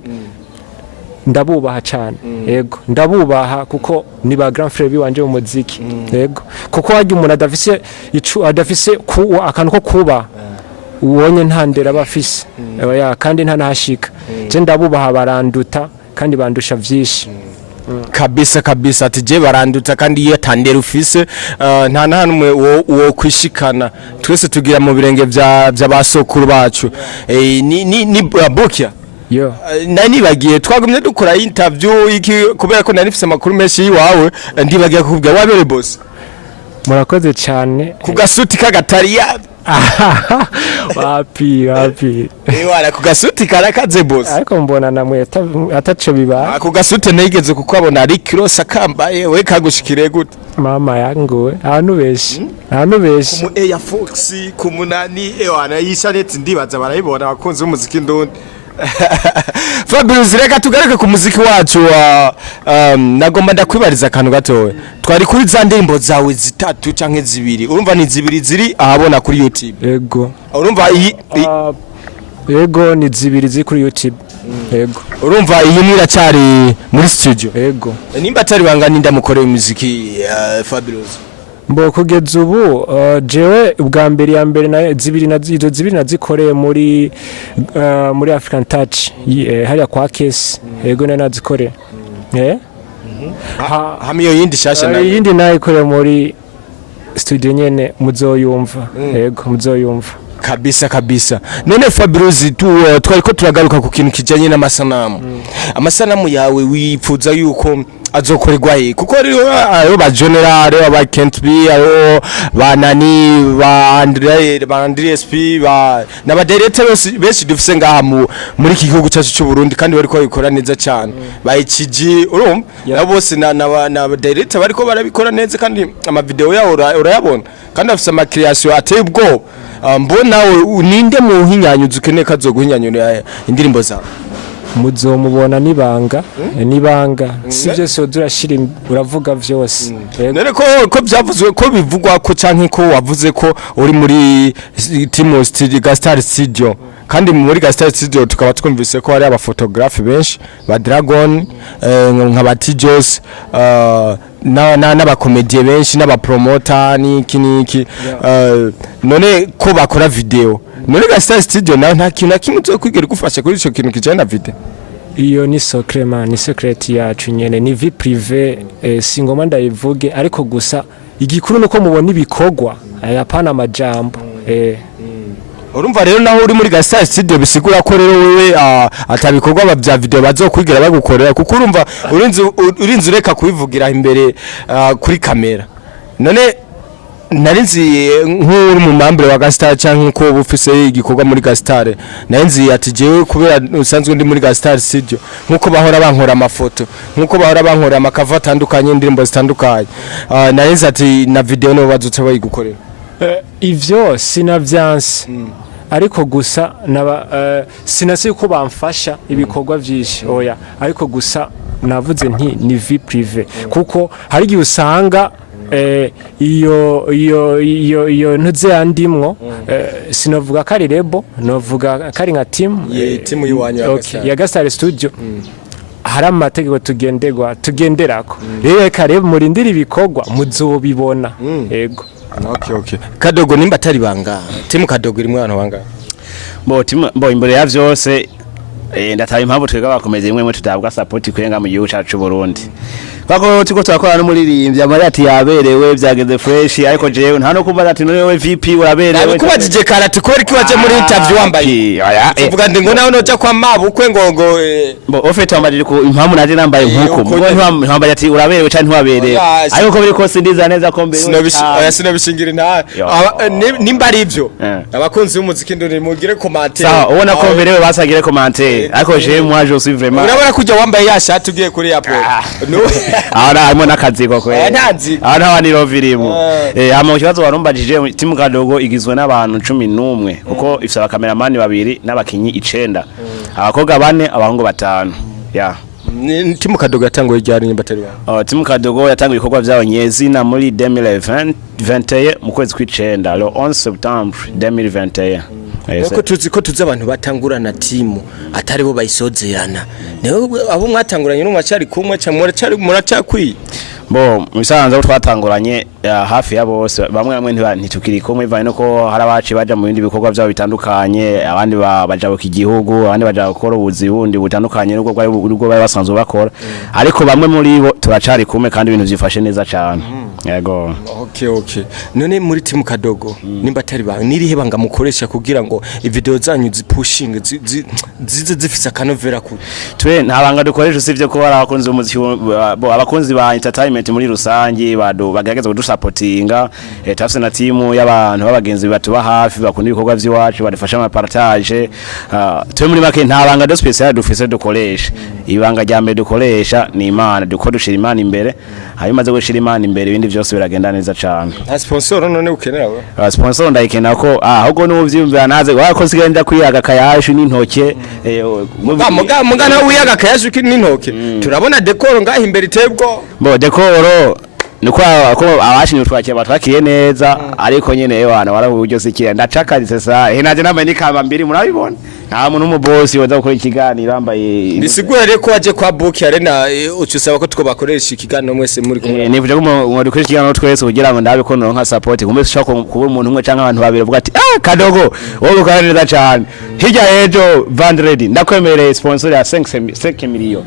ndabubaha cyane yego ndabubaha kuko ni ba grand frère biwanje mu muziki yego kuko waje umuntu adafise akantu ko kuba ubonye ntandera bafise oya kandi nta nahashika je ndabubaha baranduta kandi bandusha vyinshi kabisa ati je baranduta kandi iyo tandera ufise nta nanumwe wo kwishikana twese tugira mu birenge bya basokuru bacu ni Bukia yo nani bagiye twagumye dukora interview iki kubera ko nari mfise makuru menshi yiwawe ndibagiye kubwira wabere boss murakoze cyane ku gasuti kagatariya wapi wala ku gasuti karakaze boss ariko mbona namwe ataco biba ku gasuti nigeze kuko abona ari kilo sakambaye we kagushikire gute mama yanguwe ahantu beshi mu Air Fox ku munani ewana yishanetse ndibaza barayibona abakunzi b'umuziki ndundi Fabelouse reka tugaruke ku muziki wacu nagomba ndakwibariza akantu gatowe twari kuri za ndirimbo zawe zitatu canke zibiri urumva ni zibiri ziri ahabona kuri YouTube yego urumva iyi yego ni zibiri ziri kuri YouTube yego urumva iyi mwiracyari muri studio yego nimba atari bangana ndamukoreye umuziki Fabelouse mbo kugeza ubu jewe ubwa mbere ya mbere na zibiri nazikoreye muri African Touch hariya kwa Case yego nazikoreye hamiyo yindi shasha nayo yindi nayikoreye muri studio nyene muzoyumva yego muzoyumva kabisa none Fabelouse twariko turagaruka ku kintu kijanye n'amasanamu amasanamu yawe wipfuza yuko azokorerwa he kuko ayo ba general aba Kent B ayo banani ba Andreas P ba naba director bese dufise ngaha muri iki gihugu cyacu cy'u Burundi kandi bariko babikora neza cyane ba ikiji urumva nabo bose na director bariko barabikora neza kandi ama video yawo urayabona kandi afise ama creation ateye ubwo mbona ninde mu hinyanyuza ukeneye kazoguhinyanyura indirimbo zawe muzomubona nibanga sivyo so durashira uravuga vyose none ko byavuzwe ko bivugwa ko canke ko wavuze ko uri muri Timo Studio Gastar Studio kandi muri Gastar Studio tukaba twumvise ko hari abafotographe benshi ba Dragon nka Tijos n'abakomedie benshi n'abapromoter niki none ko bakora video none Gastar Studio nawe nta kintu nakimwe cyo kwigera gufasha kuri ico kintu kijana na video iyo ni secret ni secret yacu nyene ni vie privé singoma ndayivuge ariko gusa igikuru nuko mubona ibikogwa apana amajambo urumva rero naho uri muri Gastar Studio bisigura ko rero wewe atabikorwa bya video bazokwigera bagukorera kuko urumva urinze ureka kubivugira imbere kuri kamera none narinzi nk'uri mu mambere wa Gastar canke ko bufise igikorwa muri Gastar narinzi ati jewe kubera usanzwe ndi muri Gastar Studio nkuko bahora bankora amafoto nkuko bahora bankora amakava atandukanye indirimbo zitandukanye narinzi ati na video no bazutse bayigukorera ivyo sinavyanse ariko gusa sinase uko bamfasha ibikorwa vyinshi oya ariko gusa navuze nti ni vie privé kuko hari gihe usanga iyo ntuze yandimwo sinovuga kari lebo novuga kari nka team yiwanyu ya Gastar Studio hari amategeko tugenderako rero kare muri ndiri ibikorwa muzobibona yego okay Kadogo nimba atari banga timu Kadogo iri mwana wanga bo imbere ya vyose ndataye impamvu twega bakomeze imwe tudabwa support kwenga mu gihugu cyacu Burundi Kako tiko twakora no muririmbya Maria ati yaberewe byageze fresh ariko jewe nta no kumva ati nonewe VP uraberewe kubajije karati ko ari kiwaje muri interview wambaye tuvuga ndi ngo nawe noja kwa mabukwe ngo bo ofete wambaye ko impamvu naje nambaye nkuko ngo ntwambaye ati uraberewe cyane ntwaberewe ariko ko biri kose ndiza neza ko mbere sinabishingira nta nimba ari ibyo abakunzi b'umuziki ndone mugire commentaire sawa ubona ko mberewe basagire commentaire ariko jewe moi je suis vraiment urabona kujya wambaye ya shati ugiye kuri airport ahora harimo n'akaziko kwe ahora haba nirovirimo hama kibazo warumbajije timu Kadogo igizwe n'abantu 11 kuko ifite abakameramani babiri n'abakinyi 9 abakobwa 4 abahungu 5 ya timu Kadogo yatanguye ryari nyimba tari wa timu Kadogo yatanguye ibikorwa byawo nyezina muri 2021 mu kwezi kw'icenda le 11 septembre 2021 Eko tuzi ko tuzi abantu batangurana timu atari bo bayisozerana neho abo mwatanguranye no mwacari kumwe cyangwa muracakwi bo misanze twatanguranye hafi ya bose bamwe ntitukiri kumwe bivanye no ko hari abaci baja mu bindi bikorwa byabo bitandukanye abandi baja ku gihugu abandi baja gukora ubuzi bundi butandukanye n'ubwo bari basanzwe bakora ariko bamwe muri bo turacari kumwe kandi ibintu byifashe neza cyane yego okay none muri timu Kadogo nimba atari ba nirihe banga mukoresha kugira ngo video zanyu zipushinge zifisa kanovera ku twe nta banga dukoresha usivye ko hari abakunzi b'umuziki abakunzi ba entertainment muri rusangi bagerageza kudusapotinga tafse na timu y'abantu b'abagenzi batuba hafi bakunda ibikorwa by'iwacu badufasha ama partage twe muri make nta banga do special dufise dukoresha ibanga rya mbere dukoresha ni Imana dushira Imana imbere hanyuma zo gushira Imana imbere ibindi byose biragenda neza cyane. Sponsor none ukenera we sponsor ndayikena ko ahubwo n'uvyumvira naze wakoze genda kwiyaga kayashu n'intoke mugana wiyaga kayashu n'intoke turabona decor ngaho imbere tebwo bo decor niko abashimye twakiye neza ariko nyene ebana waraburyo sikiye ndacakaritse sa naje nambaye nikamba mbiri murabibona nta muntu umubosi waza gukora ikiganiro ambaye bisigura reko waje kwa book arena ucusaba ko two bakoresha ikiganiro mwese muri kumwe nivuje ko mu dukoresha ikiganiro twese kugira ngo ndabe ko nka support kumbe ushaka kuba umuntu umwe canke abantu babiri uvuga ati kadogo wowe ukora neza cyane hirya ejo vendredi ndakwemereye sponsor ya 5 million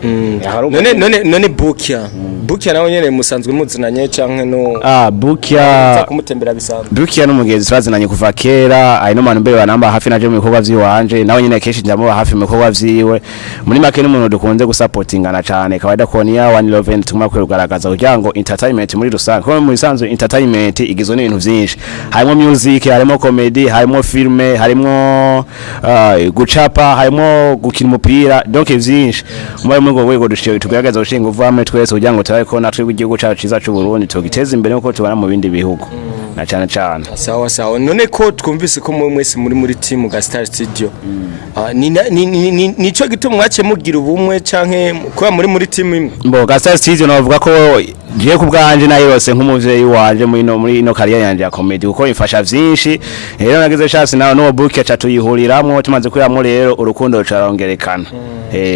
none book nawe nyene musanzwe muzinanye canke no Bukia kumutembera bisanzwe Bukia n'umugezi twazinanye kuva kera ari no manu mbere banamba hafi naje mu bikorwa by'iwanje nawe nyine keshi ndamuba hafi mu bikorwa byiwe muri make n'umuntu dukunze gusupportingana cyane kawaida konia 111 tuma kugaragaza kugira ngo entertainment muri rusange ko mu bisanzwe entertainment igizwe n'ibintu byinshi harimo music harimo comedy harimo filme harimo gucapa harimo gukina umupira donc byinshi muri mu rwego dushiye tugaragaza ushinga uvame twese kugira ngo turabe ko natwe igihugu cyacu ciza cy'u Burundi tugiteza imbere uko tubana mu bindi bihugu na cyane sawa none ko twumvise ko mwese muri team ga Star Studio nico gituma mwace mugira ubumwe canke kuba muri team imwe mbo ga Star Studio navuga ko giye kubwanje nayo yose nk'umuvyeyi wanje muri ino career yanje ya comedy uko ifasha vyinshi rero nagize chance nawe no book ya tuyihuriramwo tumaze kwiramwo rero urukundo rucarongerekana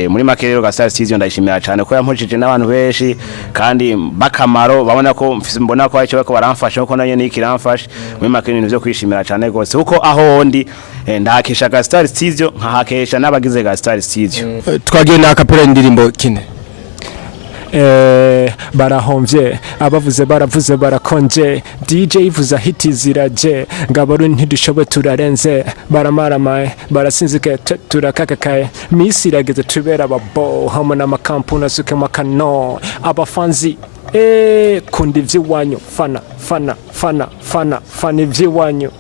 muri make rero ga Star Studio ndayishimira cyane ko yampujije n'abantu benshi kandi bakamaro babona ko mbona ko icyo bako baramfasha ko nanye nikiramfasha muri make ibintu byo kwishimira cyane gose uko aho ndi ndahakesha ga Star Studio nkahakesha n'abagize ga Star Studio twagiye na kapera indirimbo kine barahomvye abavuze baravuze barakonje DJ ivuza hiti ziraje ngabaro ntidushobe turarenze baramaramaye barasinzike turakakakaye misi irageze tubera babo hamwe n'amakampuni asuke makano abafanzi kundi ivy'iwanyu fana ivy'iwanyu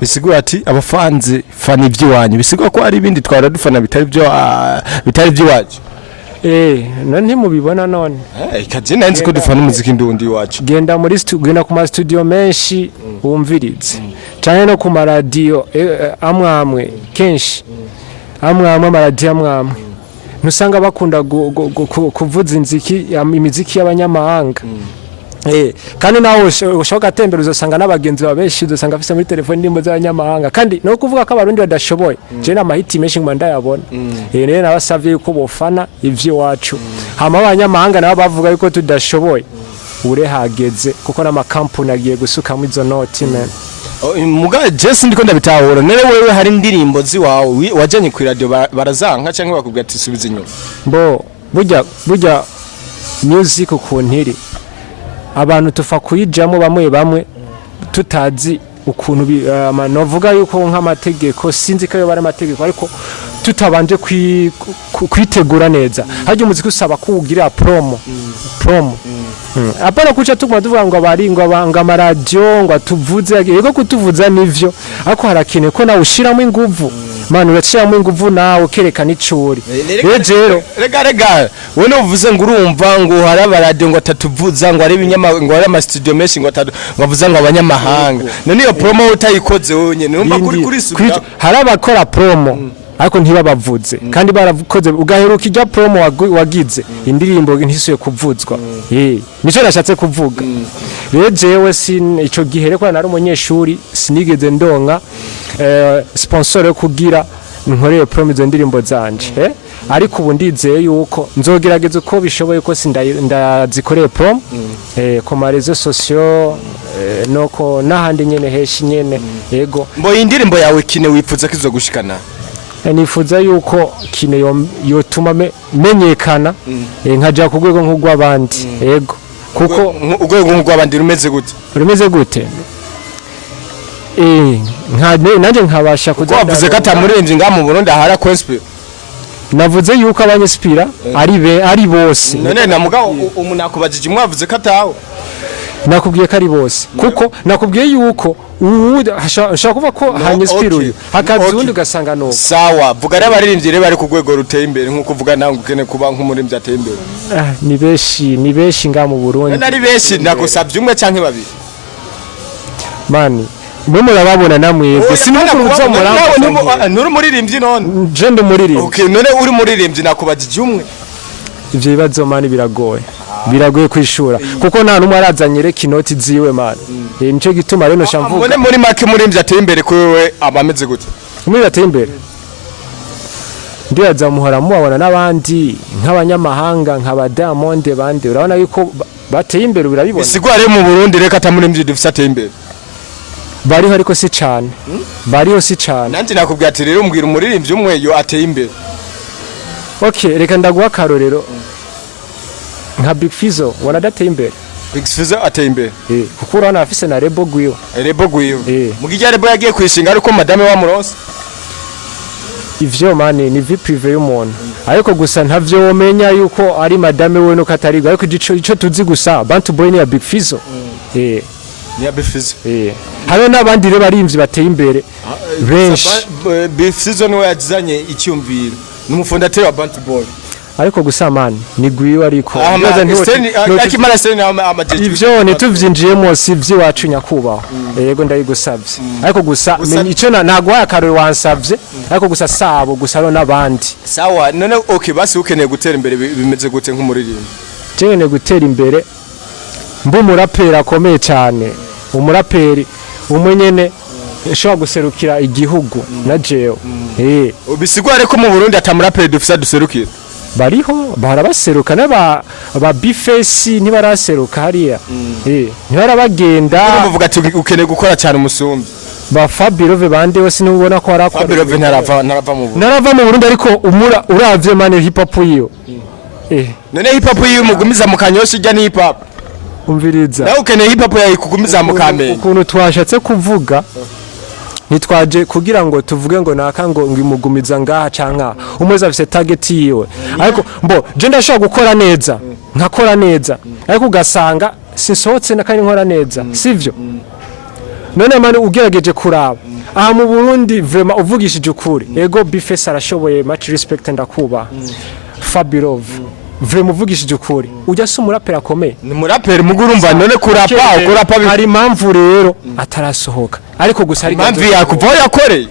bisigura ati abafanzi fana ivy'iwanyu bisigura ko ari ibindi twara dufana bitari by'iwacu none mubibona none ikaje nanzi ko dufana umuziki ndundi wacu genda ku ma studio menshi wumvirize cyane no ku ma radio amwamwe kenshi amwamwe ma radio amwamwe nusanga bakunda kuvuza imiziki y'abanyamahanga kandi nawe ushaka atembera uzasanga n'abagenzi babeshi uzasanga afise muri telefone ndimbo z'abanyamahanga kandi no kuvuga ko abarundi badashoboye je na mahiti menshi ngwanda yabona rero nabasavye yuko bofana ivyo wacu hama abanyamahanga nabo bavuga yuko tudashoboye ure hageze kuko n'amakampuni agiye gusuka mu izo noti men muga Jesse ndiko ndabitahura nere wewe hari indirimbo ziwawe wajanye ku radio barazanka canke bakubwira ati subiza inyuma bo burya music kuntiri abantu tufa kuyijamo bamwe tutazi ukuntu novuga yuko nk'amategeko sinzi ko bari amategeko ariko tutabanje kwitegura neza haje umuziki usaba kugira promo apana kuca tuvuga ngo abari ngo amaradio ngo tuvuze yego kutuvuza nivyo ariko harakene ko nawe ushiramo inguvu manu urashiramo inguvu nawe kerekana icuri rero rega wone uvuze ngo urumva ngo hari abaradio ngo atatuvuza ngo ari ibinyama ngo ari ama studio menshi ngo bavuza ngo abanyamahanga none iyo promo utayikoze wonye numva kuri suka hari abakora promo ariko ntibabavuze kandi barakoze ugaheruka ijya promo wagize indirimbo ntisuye kuvuzwa nico nashatse kuvuga rero jewe ico gihe reko nari umunyeshuri sinigeze ndonka sponsor yo kugira nkoreye promo zo ndirimbo zanje ariko ubu ndizeye yuko nzogerageza uko bishoboye ko ndazikoreye promo ku ma réseaux sociaux noko nahandi nyene heshi nyene yego mbo indirimbo yawe kine wipfuza kizo gushikana nifuza yuko kine yotuma menyekana nkaja ku rwego nk'urw'abandi yego kuko urwego nk'urw'abandi rumeze gute nanje nkabasha kuza wavuze ko atamurenje nga mu Burundi ahara conspire navuze yuko abanyespira ari bose none namuga umuntu akubajije mwavuze ko ataho nakubwiye ko ari bose kuko nakubwiye yuko ashaka kuvuga ko hanyespiro hakaza undi ugasanga no sawa vuga ari abaririmbyi rero bari ku rwego ruteye imbere nkuko uvuga nawe ukene kuba nk'umuririmbyi ateye imbere ni benshi nga mu Burundi nari benshi ndagusabye umwe canke babiri mani mwe murababona namwebwe sinubwo uzomuramba nuri muririmbyi none je ndi muririmbyi okay none uri muririmbyi nakubajije umwe ivyo bibazo mani biragoye kwishura kuko nta numwe arazanye reka inoti ziwe mani nico gituma rero shamvuga none muri make muririmbyi ateye imbere kuri wewe abameze gute muri ateye imbere ndiyaza muhora mubabona n'abandi nk'abanyamahanga nk'aba Diamond bande urabona yuko bateye imbere birabibona isigware mu Burundi reka atamuririmbyi dufite ateye imbere bariho ariko si cyane bariho si cyane nanti nakubwiye ati rero umbwira umuririmbyi umwe yo ateye imbere okay reka ndaguha karorero nka Big Fizzo wanadateye imbere Big Fizzo ateye imbere kuko urabona afise na Rebo Gwiyo mugijya Rebo yagiye kwishinga ariko madame wa Muronse ivyo mani ni vie prive y'umuntu ariko gusa ntavyo womenya yuko ari madame we no katarigo ariko ico tuzi gusa Bantu Boy ni ya Big Fizzo ni ya Big Fizzo hano n'abandi rero barimvye bateye imbere benshi Big Fizzo niwe yazanye icyumviro n'umufondateur wa Bantu Boy ariko gusa mani ni Gwiyo ariko akimara sene amajeje ivyo nituvyinjiyemo si vyiwacu nyakubaho yego ndayigusavye ariko gusa ico nagwa akarore wansavye ariko gusa sabo gusa ro nabandi sawa none okay basi ukeneye gutera imbere bimeze gute nk'umuririmbi cene gutera imbere mbumurapera akomeye cyane umuraperi umwenyene shobora guserukira igihugu na jewe ubisigware ko mu Burundi atamuraperi dufisa duserukira bariho barabaseruka n'aba bifesi ntibaraseruka hariya ntibarabagenda uvuga ati ukeneye gukora cyane umusumbi ba Fabelouse bande wose nubona ko arakora Fabelouse narava mu Burundi ariko uravye mane hip hop yiyo none hip hop yiyo mugumiza mu Kanyosha ijya ni hip hop umviriza nawe ukeneye hip hop yayikugumiza mu Kamenge ukuntu twashatse kuvuga nitwaje kugira ngo tuvuge ngo naka ngo ngimugumiza ngaha canka umweza afise target yiwe ariko mbo je ndashaka gukora neza nkakora neza ariko ugasanga sinsohotse nakandi nkora neza sivyo none mane ugerageje kuraba aha mu Burundi vraiment uvugishije ukuri ego bifese arashoboye much respect ndakuba Fabelouse vraiment uvugishije ukuri ujya se umuraperi akomeye ni muraperi mugurumva none kurapa hari impamvu rero atarasohoka ariko gusa ari impamvu yakuva yakoreye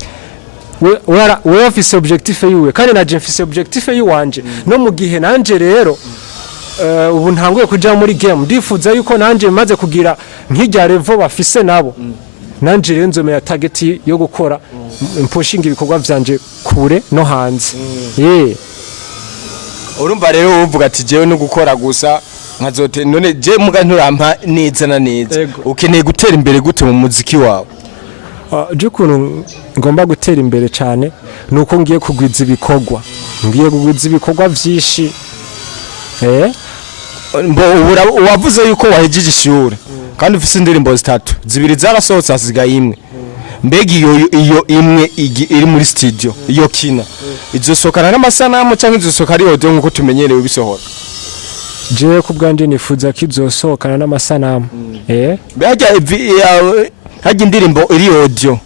we afise objectif yiwe kandi naje mfise objectif yiwanje no mu gihe nanje rero ubu ntanguye kuja muri game ndifuza yuko nanje maze kugira nk'ijya revo bafise nabo nanje rero nzomera target yo gukora impushinga ibikorwa vyanje kure no hanze urumva rero uvuga ati jewe no gukora gusa nkazote none je muga nturampa neza na neza ukeneye gutera imbere gute mu muziki wawe je kuntu ngomba gutera imbere cyane nuko ngiye kugwiza ibikorwa vyishi mbo wavuze yuko wahejeje ishure kandi ufise indirimbo zitatu zibiri zarasohotse asigaye imwe mbega iyo imwe iri muri studio iyo kina izosokana n'amasanamu cyangwa izosoka ari audio nkuko tumenyereye bisohora je kubwanje nifuza kizosokana n'amasanamu hajya indirimbo iri audio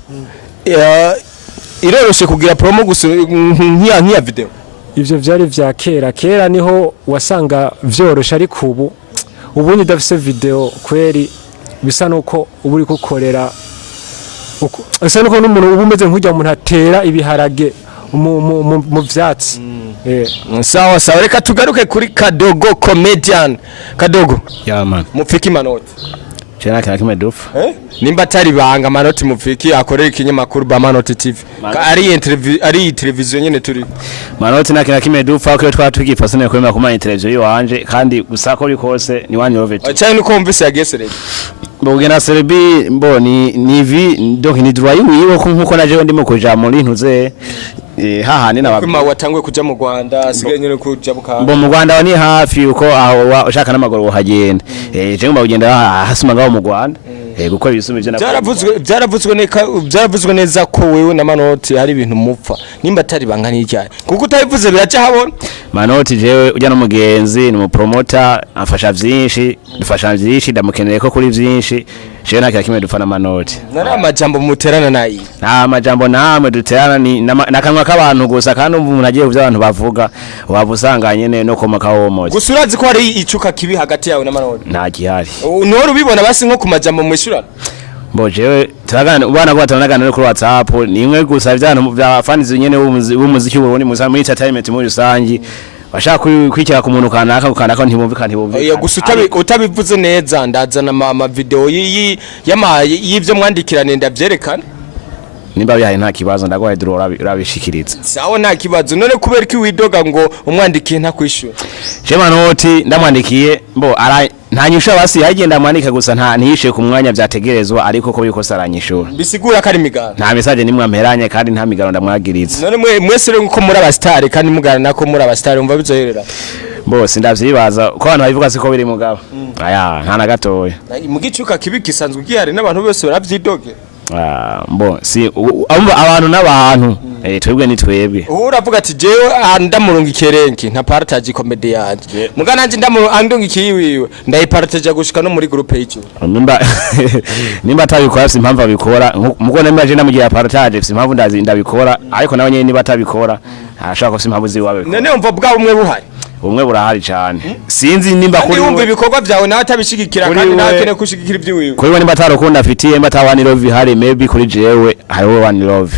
iroroshe kugira promo gusa nk'iya video ivyo vyari vya kera niho wasanga vyorosha ariko ubu ndafise video kweri bisa nuko ubu uri gukorera asa nuko n'umuntu ubumeze nk'ujya umuntu atera ibiharage mu vyatsi sawa reka tugaruke kuri Kadogo comedian Kadogo man mufiki Manoti cyana kana kimedufa nimba atari banga Manoti mufiki akorera ikinyamakuru ba Manoti TV ari televiziyo nyene turi Manoti nakina kimedufa ko twatugifasane ko kumanya televiziyo yanje kandi gusako uri kose ni wanyu oveti cyane nuko mvise yagesere bogena serebi mboni nivi donc ni droit yiwe nkuko naje ndimo kuja muri ntuze hahani kuma watangwe kuja mu Rwanda asigaye nyene kuja bukanga mu Rwanda ni hafi uko aho ushaka n'amaguru uhagenda je ngomba kugenda hasuma ngaho mu Rwanda gukora ibisumi byo byaravuzwe neza ko wewe na Manoti hari ibintu mupfa nimba atari bangana n'icyayi kuko utabivuze biraca habona Manoti jewe ujya no mugenzi ni mu promoter afasha byinshi dufasha byinshi ndamukeneye ko kuri byinshi je nakira kimwe dufana Manoti nari amajambo muterana nayi nta majambo namwe duterana ni nakanwa k'abantu gusa kandi umuntu agiye kuvya abantu bavuga wabusanga nyene no komaka wo moje gusa urazi ko hari icuka kibi hagati yawe na Manoti nta gihari noro ubibona basi nko ku majambo mwishurana Bojewe turagana ubana ko batanagana kuri WhatsApp nimwe gusa byano bya fans nyene b'umuziki w'Uburundi muri entertainment muri rusangi bashaka kwikira ku muntu kanaka ntibumvikana oya gusa utabivuze neza ndazana ama video y'ivyo mwandikirane ndavyerekana nimba byaye nta kibazo ndagwaye duro urabishikiriza sawa nta kibazo none kubera ki widoga ngo umwandikiye nta kwishura je Manoti ndamwandikiye ntanyisha basi yagenda mwandika gusa ntishe ku mwanya byategerezwa ariko ko bikosa aranyishura bisigura ko ari migano nta message nimwe amperanye kandi nta migano ndamwagiriza none mwese rero ko muri abastari kandi mugana nako muri abastari umva bizoherera bose ndavyibaza ko abantu babivuga siko biri mugabo aya nta na gatoya mu gicuka kibi kisanzwe gihari n'abantu bose baravyidoge si abantu n'abantu twebwe ni twebwe uravuga ati jewe ndamurunga ikerenki nta partage comedy yanje mugana nje ndamurunga ikiwiwe ndayipartage gushika no muri groupe y'icyo nimba atabikora si impamvu abikora muko namaje namugira partage si impamvu ndabikora ariko nawe nyene niba atabikora ashaka ko si impamvu ziwawe none umva bwa umwe buhari umwe burahari cyane sinzi nimba kuri umva ibikorwa byawe nawe atabishigikira kandi nakene kushigikira iby'iwiwe kuri we nimba atarukunda afitiye mba tawani love hari maybe kuri jewe hariho one love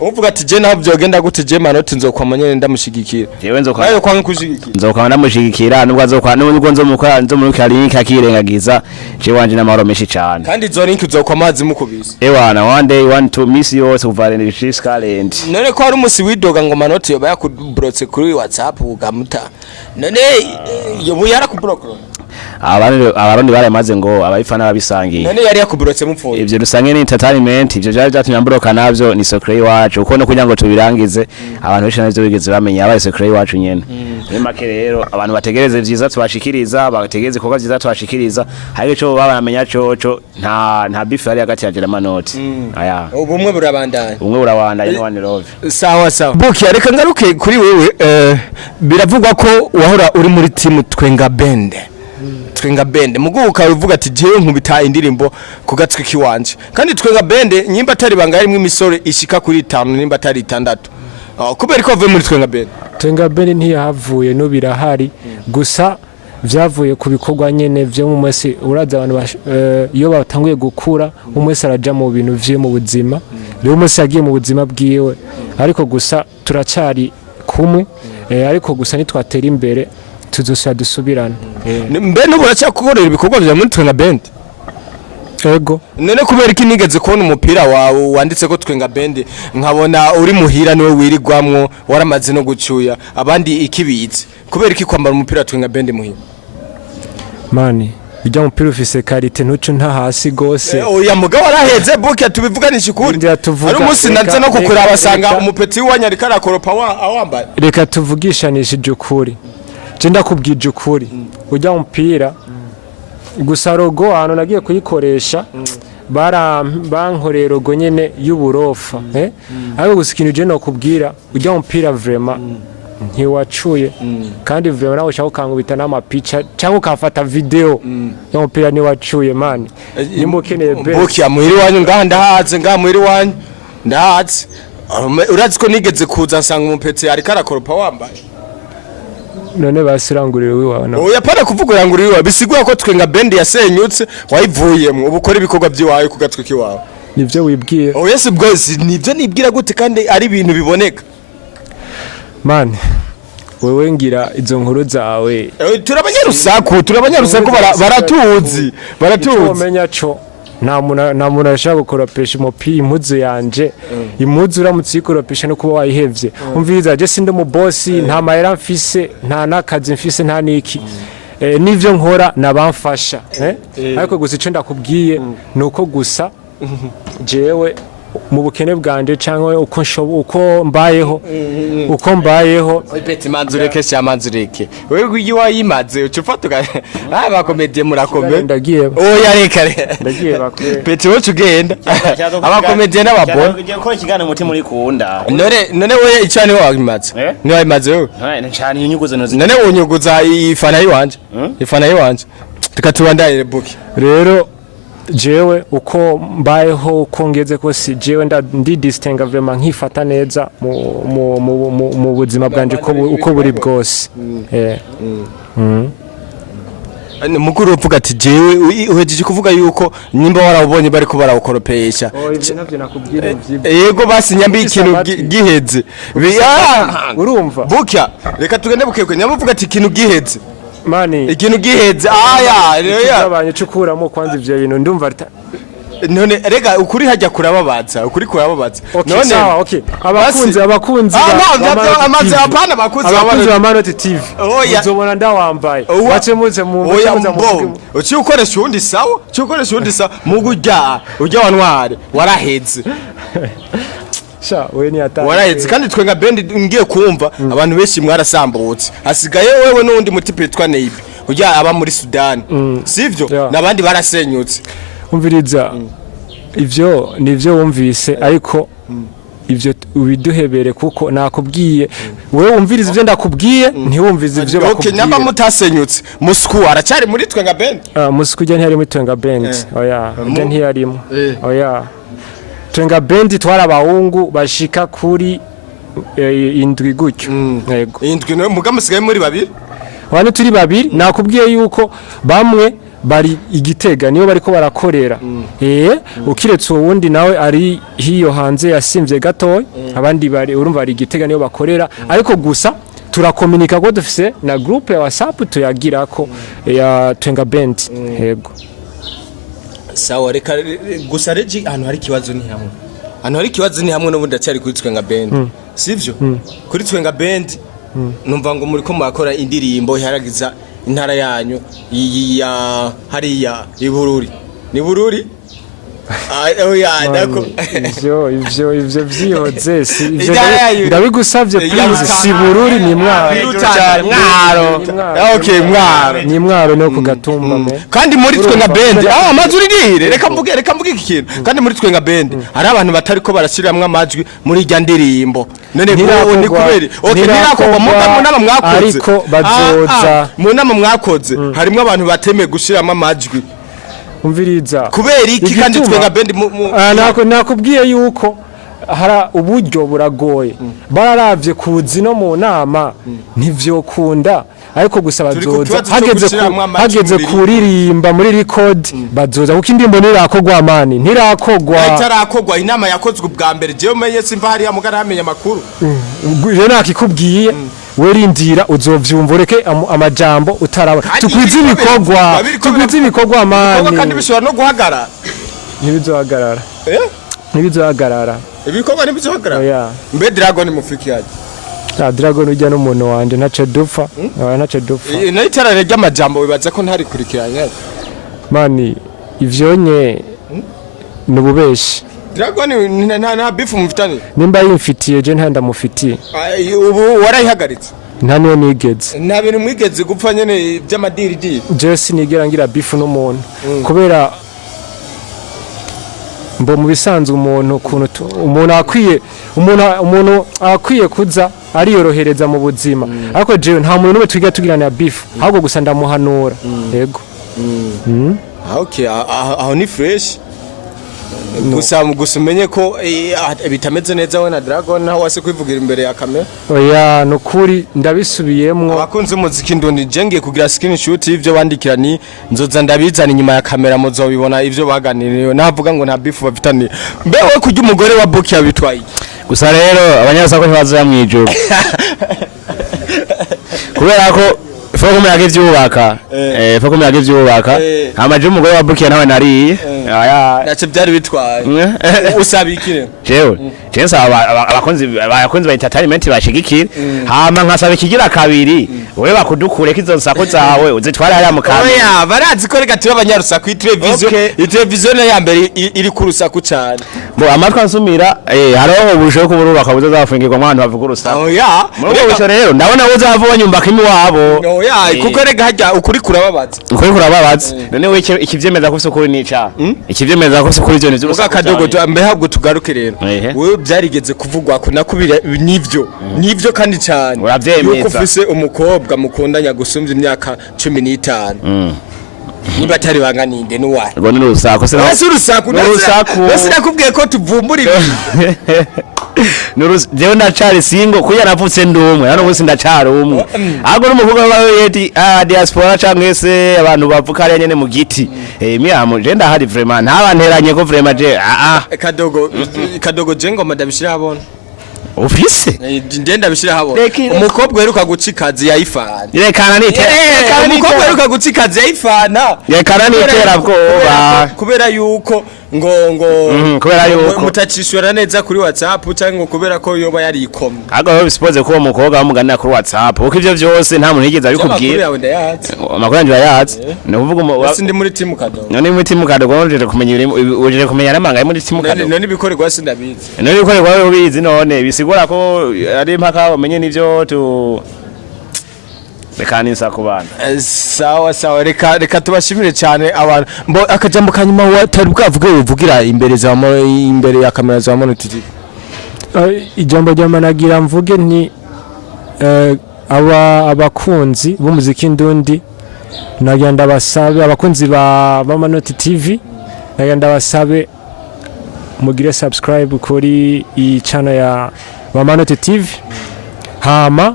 uvuga ati je naho byogenda gute je Manoti nzokwama nyene ndamushigikira jewe nzokwanga kushigikira nzokwama ndamushigikira nubwo nubwo nzomukora link akirengagiza je wanje n'amahoro menshi cyane kandi zo link uzokwama zimukubise ewana one day one to miss yose uvarene Chris Calend none ko hari umusi widoga ngo Manoti yoba yakubrotse kuri WhatsApp ugamuta none yobu yarakublock abarundi baramaze ngo ababifana babisangiye none yari yakubrotse mupfuye ivyo dusange ni entertainment ivyo byari byatunyambroka navyo ni secret wacu uko no kugira ngo tubirangize abantu benshi navyo bigeze bamenya abaye secret wacu nyene ni make rero abantu bategereze vyiza tubashikiriza bategeze koga vyiza tubashikiriza hari cyo babamenya cyo nta beef ari hagati ya Manoti aya ubumwe burabandanya ni one love sawa Buki reka ngaruke kuri wewe biravugwa ko wahora uri muri team Twenga Band muguka uvuga ati jewe nkubita indirimbo ku gatwe kiwanje kandi Twenga Band nyimba atari banga harimo imisore ishika kuri 5 nimba atari 6 kubera ko ave muri Twenga Band ntiyahavuye no birahari gusa vyavuye ku bikorwa nyene vyo mu mwese uraza abantu iyo batanguye gukura umwese araja mu bintu vye mu buzima rero umwese yagiye mu buzima bwiwe ariko gusa turacari kumwe ariko gusa nitwatera imbere tuzosa dusubirana mbe no buracyakorera ibikorwa bya muri Twenga Band ego none kubera iki nigeze kubona umupira wawe wanditse ko Twenga Band nkabona uri muhira niwe wirigwamwo waramaze no gucuya abandi ikibitse kubera iki kwambara umupira Twenga Band muhira mani ujya umupira ufise karite ntucu nta hasi gose oya mugabo araheze Buki tubivuganisha ukuri ari umunsi naza no kukuraba basanga umupeti wanyari karakoropa awambaye reka tuvugishanishije ukuri je ndakubwije ukuri ujya umupira gusa rogo hano nagiye kuyikoresha bankorera rogo nyene y'uburofa ariko gusa ikintu je no kubwira ujya umupira vraiment ntiwacuye kandi vraiment nawe ushaka kangubita n'amapicha cyangwa ukafata video y'umupira ntiwacuye mani nimukeneye Buki amuhiri wanyu ngaha muhiri wanyu ndahatse urazi ko nigeze kuza nsanga umupeti ari karakoropa wambaye none basirangurira wiwana oya pana kuvugurangurira wiwa bisigura ko Twenga Band yasenyutse wayivuyemo ubukora ibikorwa by'iwawe ku gatwe kiwawe nivyo wibwiye oya si bwose nivyo nibwira gute kandi ari ibintu biboneka man wewe ngira izo nkuru zawe turabanyarusaku baratuzi umenya cyo nta muntu ashaka gukoropesha umupira impuzu yanje impuzu uramutse yikoropesha no kuba wayihevye umviriza je sinde mu boss nta mahera mfise nta nakazi mfise nta niki nivyo nkora nabamfasha ariko gusa ico ndakubwiye nuko gusa jewe mu bukene bwanje cyangwa uko mbayeho Ipeti manzureke sha manzureke wewe uyi wayimaze ucufatuka abakomediye murakomeye ndagiye oya reka ndagiye bakwe Peti wocu genda abakomediye n'ababo Ugiye gukora ikiganiro umutima uri kuwunda none wewe icane wayimaze ni wayimaze wewe cyane inyuguzo nozi none unyuguza ifana yiwanje tukatubandanye buki rero jewe uko mbayeho uko ngeze kose jewe ndi distinga vraiment nkifata neza mu buzima bwanje uko buri bwose mukuru uvuga ati jewe uhejeje kuvuga yuko nimba warabonye bari ko barawukoropesha ivyo navyo nakubwira yego basi nyambi ikintu giheze urumva bukya reka tugende bukekwe nyamuvuga ati ikintu giheze mani ikintu giheze aya abanye cukuramo kwanza ivyo bintu ndumva none rega ukuri hajya kurababaza none sawa okay abakunzi amaze apana abakunzi ba Manoti TV uzobona ndawambaye wace muze mu uci ukoresha undi sawa mu gujya ujya wanware waraheze sha we ni atari waraheze kandi twenga band ngiye kumva abantu benshi mwarasambutse asigaye wewe n'undi mutipe twa Neibe ujya aba muri Sudan sivyo nabandi barasenyutse umviriza ivyo nivyo wumvise ariko ivyo ubiduhebere kuko nakubwiye wewe wumviriza ivyo ndakubwiye ntiwumvize ivyo bakubwiye okay namba mutasenyutse musku aracari muri twenga band musku je ntiyari muri twenga band oya je ntiyarimo oya twenga band twara abahungu bashika kuri indwi gutyo yego indwi no mugamusigaye muri babiri wane turi babiri nakubwiye yuko bamwe bari igitega niyo bariko barakorera ukiretse uwundi nawe ari hiyo hanze yasimvye gatoya abandi bari urumva ari igitega niyo bakorera ariko gusa turakomunika ko dufise na groupe ya WhatsApp tuyagira ko ya twenga band yego sawa reka gusa reji ahantu hari kibazo ni hamwe n'ubundi cyari kuri twenga band sivyo kuri twenga band numva ngo muri ko makora indirimbo iharagiza intara yanyu ya hariya ibururi ni bururi oya dako ivyo vyihoze si ivyo ndabigusavye please si bururi ni mwaro okay mwaro ni mwaro no kugatumba kandi muri twenga band amajwi rire reka mvuge iki kintu kandi muri twenga band hari abantu batari ko barashiramwe amajwi muri irya ndirimbo none ni kuberi okay nirakogwa mu nama mwakoze ariko bazoza mu nama mwakoze harimo abantu bateme gushiramo amajwi umviriza kubera iki kandi twenga band nakubwiye yuko hara uburyo buragoye bararavye kuzi no mu nama ntivyokunda ariko gusa bazoza hageze kuririmba muri record bazoza kuko indimbo nirakogwa mani ntirakogwa inama yakozwe ubwa mbere je umenye simva hari amugara hamenya makuru je nakikubwiye werindira uzovyumva ureke amajambo utarabona tukwiza ibikorwa mani kandi bishobora no guhagarara ntibizohagarara ibikorwa ntibizohagarara mbe Dragon mufiki yaje Dragon ujya n'umuntu wanje ntaco dupfa nayo itarare ry'amajambo bibaza ko ntari kurikiranya mani ivyonye nububeshi Dragon nta beef mufitani nimba yimfitiye je nta ndamufitiye ubu warayihagaritse nta niyo nigeze nta bintu mwigeze gupfa nyene by'amadiridi je sinigera ngira beef n'umuntu kubera mbo mu bisanzwe umuntu akwiye kuza ariyorohereza mu buzima ariko je nta muntu n'umwe twiga tugirana beef ahubwo gusa ndamuhanura yego okay aho ni fresh gusa umenye ko bitameze neza we na Dragon naho wase kwivugira imbere ya kamera oya nukuri ndabisubiyemwo abakunze umuziki ndundi jengiye kugira screenshot y'ivyo bandikira ni nzoza ndabizana inyuma ya kamera muzobibona ivyo baganiriye navuga ngo nta beef bafitani mbewe kujya umugore wa Boki yabitwaye gusa rero abanyasako ntibazoya mwijuru kubera ko foko muyaga ivyubaka amaje umugore wa Boki nawe nariye nace byari bitwaye usaba ikire jewe saba abakunzi ba entertainment bashigikira hama nkasaba ikigira kabiri wewe bakudukure kizonsako zawe uzitwara hariya mukanda oya barazi ko reka tuba abanyarusaku iteleviziyo ya mbere iri ku rusaku cyane bo amatwa nsumira hariho ubusho ko burubaka buzazafungirwa mu bantu bavuga urusaku oya ubusho rero ndabona uzava nyumba kimi wabo oya kuko rega hajya ukuri kurababaza none we ikivyemeza ko sukuri nica ikivyemeza ko sukuri byo nivyo urusaku kadogo mbe habwo tugaruke rero wewe byarigeze kuvugwa ko nakubira nivyo kandi cyane yuko ufise umukobwa mukundanya gusumvya imyaka 15 niba atari banganinde nuwa ngo ni urusaku urusaku basi nakubwiye ko tuvumbura jewe ndacari singo kuya navutse ndumwe hano bose ndacari umwe ahubwo n'umukobwa wawe yeti diaspora cyangwa se abantu bavuka ari nyene mu giti miyamo je ndahari vraiment ntabanteranye ko vraiment je kadogo je ngoma ndabishira habona ufise ndenda bishira habona umukobwa heruka gucikazi yayifana rekana umukobwa heruka gucikazi yayifana rekana nitera bwoba kubera yuko ngo kubera yuko mutacishura neza kuri WhatsApp cyangwa kubera ko yoba yari ikomwe ahubwo bispose ko umukobwa bamuganira kuri WhatsApp uko ivyo byose nta muntu yigeze abikubwira amakuru yanjye yayazi ni kuvuga ndi muri timu kadogo none muri timu kadogo ujeje kumenya namanga muri timu kadogo none bikorerwa sindabizi none bikorerwa ubizi none bisigura ko ari mpaka bamenye nivyo tu Bekanisa kubana. Sawa reka tubashimire cyane abantu. Mbo akajambo kanyuma watari bwavuge uvugira imbere ya kamera za Manoti TV. Ijambo ryamanagira mvuge ni abakunzi b'umuziki ndundi nagenda basabe abakunzi ba Manoti TV nagenda basabe mugire subscribe kuri iyi channel ya Manoti TV hama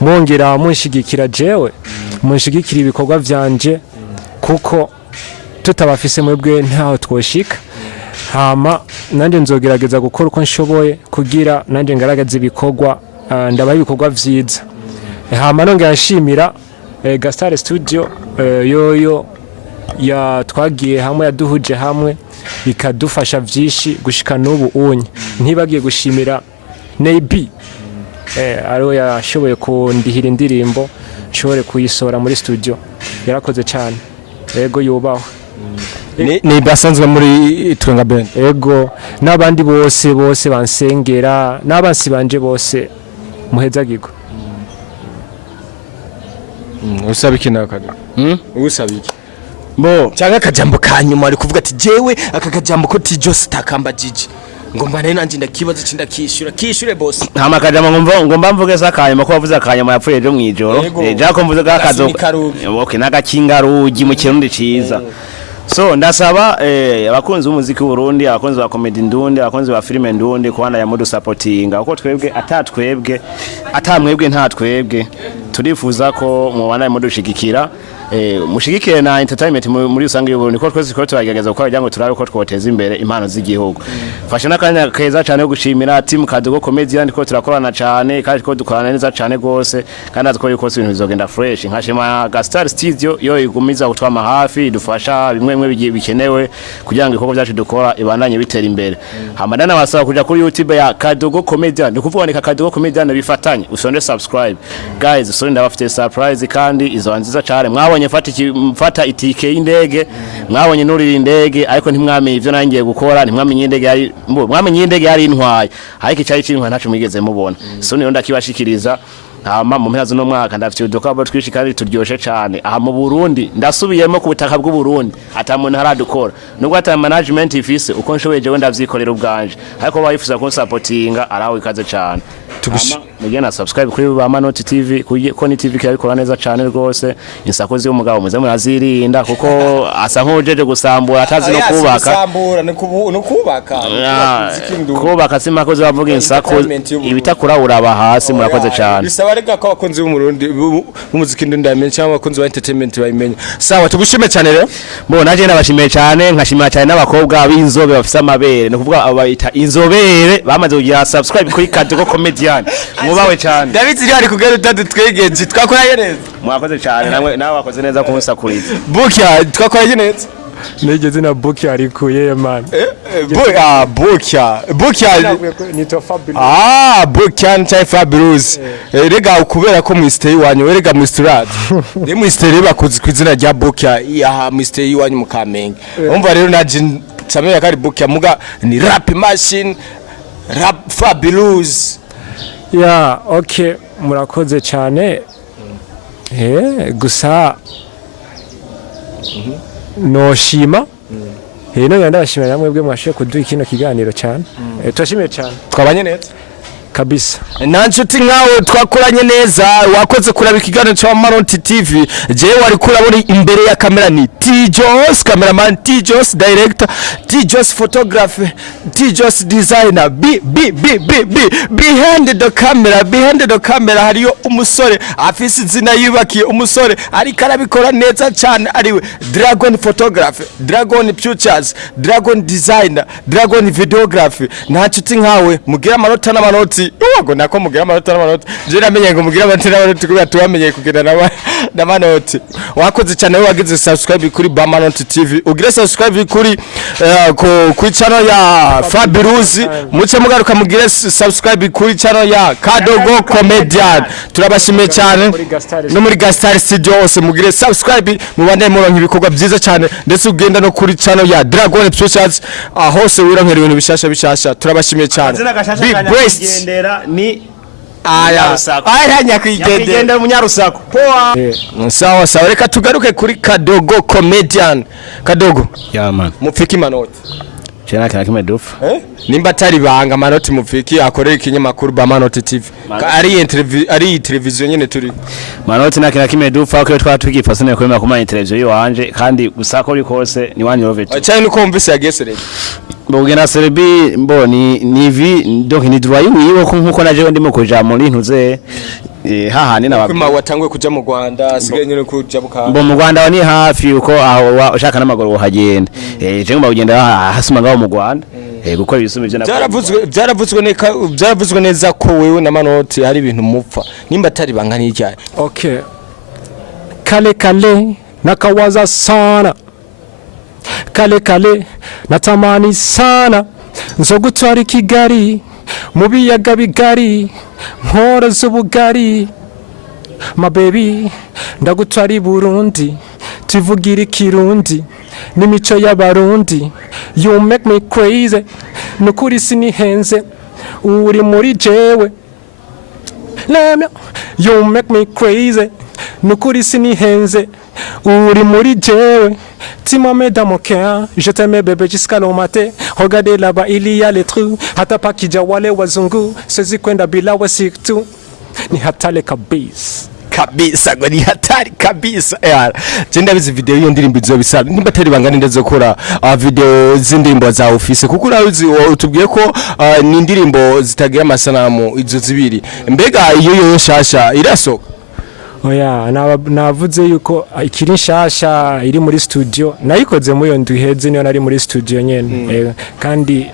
mwongera munshigikira jewe munshigikira ibikorwa vyanje kuko tutabafise mwebwe ntaho twoshika hama nanje nzogerageza gukora uko nshoboye kugira nanje ngaragaza ibikorwa ndabaye ibikorwa vyiza hama nongera nshimira Gastar Studio yoyo ya twagiye hamwe yaduhuje hamwe ikadufasha vyishi gushika n'ubu unye ntibagiye gushimira Neibi aro yashoboye kundihira indirimbo nshobore kuyisora muri studio yarakoze cyane yego yubaho ni basanzwe muri Twenga Band yego nabandi bose bansengera nabansi banje bose muhezagirwa usabiki nakado usabiki bo cyangwa akajambo kanyuma ari kuvuga ati jewe akakajambo ko Tijos takamba jiji ngomba nayo nanje ndakibaza cinda kishure boss nta makajama ngomba mvuge sakanyuma ko wavuze akanyuma yapfuye ejo mwijoro jako mvuze gakazo okay nagakingarugi mu kirundi ciza so ndasaba abakunzi b'umuziki w'Uburundi abakunzi ba comedy ndundi abakunzi ba filime ndundi kwana ya modu supportinga uko twebwe atamwebwe nta twebwe turifuza ko mu bana modu shigikira mushigikire na entertainment muri usange y'Uburundi ko twese ko turagerageza gukora byango turabe ko twoteza imbere impano z'igihugu fasha nakanya keza cyane yo gushimira team Kadogo Comedian ko turakorana cyane kandi ko dukorana neza cyane gose kandi aziko yuko ibintu bizogenda fresh nkashima Gastar Studio yo igumiza gutwama hafi dufasha bimwe bikenewe kugira ngo ibikorwa byacu dukora ibandanye bitera imbere hamadana basaba kuja kuri YouTube ya Kadogo Comedian ndikuvuga ni Kadogo Comedian bifatanye usonde subscribe guys so ndabafite surprise kandi izo nziza cyane mwabonye mfata itike y'indege mwabonye nuri indege ariko ntimwamenye ivyo nangiye gukora ntimwamenye indege yari intwaye ariko icari cy'intwaye ntacu mwigeze mubona so niyo ndakibashikiriza hama mu mpera z'no mwaka ndafite udukabo twishi kandi turyoshe cyane aha mu Burundi ndasubiyemo ku butaka bw'u Burundi atamuntu haradukora nubwo ata management ifise uko nshoboye je ndavyikorera ubwanje ariko bayifuza ko supportinga araho ikaze cyane mugena subscribe kuri ba Manoti TV ko ni TV kirabikora neza cyane rwose insakozi y'umugabo muze murazirinda kuko asa nkojeje gusambura atazi no kubaka kubaka simakozi bavuga insako ibitakura uraba hasi murakoze cyane bisaba rega ko abakunzi b'Umurundi b'umuziki ndandamenye cyangwa abakunzi ba entertainment bayimenya sawa tugushime cyane rero bo naje nabashimiye cyane nkashimira cyane n'abakobwa b'inzobe bafise amabere no kuvuga abayita inzobere bamaze kugira subscribe kuri Kadogo Comedian mubawe cyane David ari kugera utatu twegenzi twakoraye neza mwakoze cyane nawe wakoze neza kumusakuriza Bukya twakoraye neza nigeze na book arikuye man Bukya nitwa Fabelouse Bukya nta Fabelouse rega kubera ko misteri wanyu rega mistrad ni misteri bakuzi kwizina rya Bukya ya misteri wanyu mu Kamenge umva rero naje samenya kari Bukya muga ni rap machine rap Fabelouse okay murakoze cyane gusa noshima no ndashimira namwe bwe mwashe kuduha kino kiganiro cyane turashimiye cyane twabanye neza kabisa nanjuti nkawe twakoranye neza wakoze kuraba ikiganiro cya Manoti TV jewe wari kurabona imbere ya kamera ni Tijos cameraman Tijos director Tijos photographer Tijos designer behind the camera hariyo umusore afise izina yubakiye umusore ari karabikora neza cyane ariwe Dragon photographer Dragon pictures Dragon designer Dragon videography nanjuti nkawe mugira amanota n'amanoti uwago nako mugira amanota n'amanoti je namenye ngo mugira amanota n'amanoti kubera tubamenye kugenda na Manoti wakoze cyane wagize subscribe kuri Manoti TV ugire subscribe kuri ku channel ya Fabelouse muce mugaruka mugire subscribe kuri channel ya Kadogo Comedian turabashimiye cyane no muri Gastar Studio hose mugire subscribe mubande muronka ibikorwa byiza cyane ndetse ugenda no kuri channel ya Dragon Pictures hose wironkera ibintu bishasha turabashimiye cyane big breast ni nyakwigendera umunyarusako sawa reka tugaruke kuri Kadogo Comedian Kadogo man mufiki Manoti cyana kana kimedufa nimba atari banga Manoti mufiki akorera ikinyamakuru Manoti TV ari televiziyo nyene turi Manoti nakina kimedufa ko twatugifasane ko kumanya televiziyo yanje kandi gusako uri kose ni wanyu rovet cyane nuko mvise yagesere Bogena Serebi mboni nivi donc ni droit yiwe nkuko naje ndimo kuja muri ntuze hahani kuma watangwe kuja mu Rwanda asigaye nyene kuja bukanga mu Rwanda wani hafi uko aho ushaka n'amaguru uhagenda je ngomba kugenda hasuma ngaho mu Rwanda gukora ibisumi byo byaravuzwe neza ko wewe na Manoti hari ibintu mupfa nimba atari banga n'ijyane okay kale nakawaza sana kale natamani sana nzogutwara Kigali mu biyaga bigari nkora z'ubugari my baby ndagutwara Burundi tuvugira Kirundi n'imico y'abarundi you make me crazy nukuri sinihenze uri muri jewe you make me crazy nukuri sinihenze uri muri jewe Tima me dans mon cœur, je t'aimais bébé jusqu'à le matin. Regardez là-bas, il y a les trous. Hata pa kijawale wazungu, sezi kwenda bila wasiktu. Ni hatari kabisa ngo ni hatari kabisa jenda bizi video iyo ndirimbo izobisaba nimba atari bangana ndeze gukora video z'indirimbo za office kuko urazi utubwiye ko ni indirimbo zitagira amasanamu izo zibiri mbega iyo shasha irasoka oya navuze yuko ikiri nshasha iri muri studio nayikoze mu yo nduheze niyo nari muri studio nyene kandi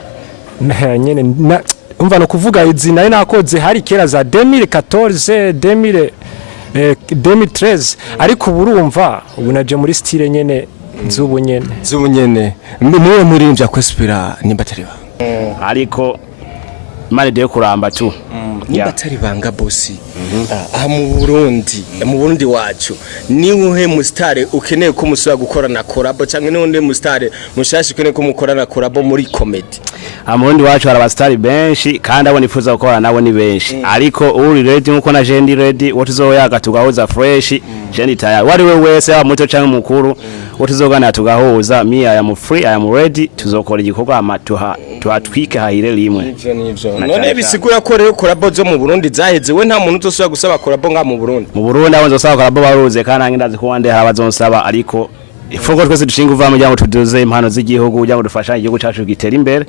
nyene umva no kuvuga izi nari nakoze hari kera za 2014 2013 ariko burumva ubu naje muri style nyene zubu nyene niwe murimbya kwespira nimba atari ariko mali de kuramba tu nimba atari banga bosi mu Burundi wacu ni uhe mustare ukeneye ko musura gukora na collab cyangwa ni undi mustare mushashi ukeneye ko mukora na collab muri comedy mu Burundi wacu hari abastari benshi kandi abo nifuza gukora nabo ni benshi ariko uri ready nkuko na jendi ready wotuzoyaga tugahuza fresh jendi tayari wari we wese aba muto cyangwa mukuru wotuzogana tugahuza I am free I am ready tuzokora igikorwa tuhatwike hahire limwe none bisigura ko rero collab zo mu Burundi zaheze we nta muntu utosubira gusaba collab nga mu Burundi abo nzosaba collab baruze kandi ndazi ko wande habazonsaba ariko ifungo twese dushinga uva mu tuduze impano z'igihugu ujya gudufasha igihugu cyacu gitera imbere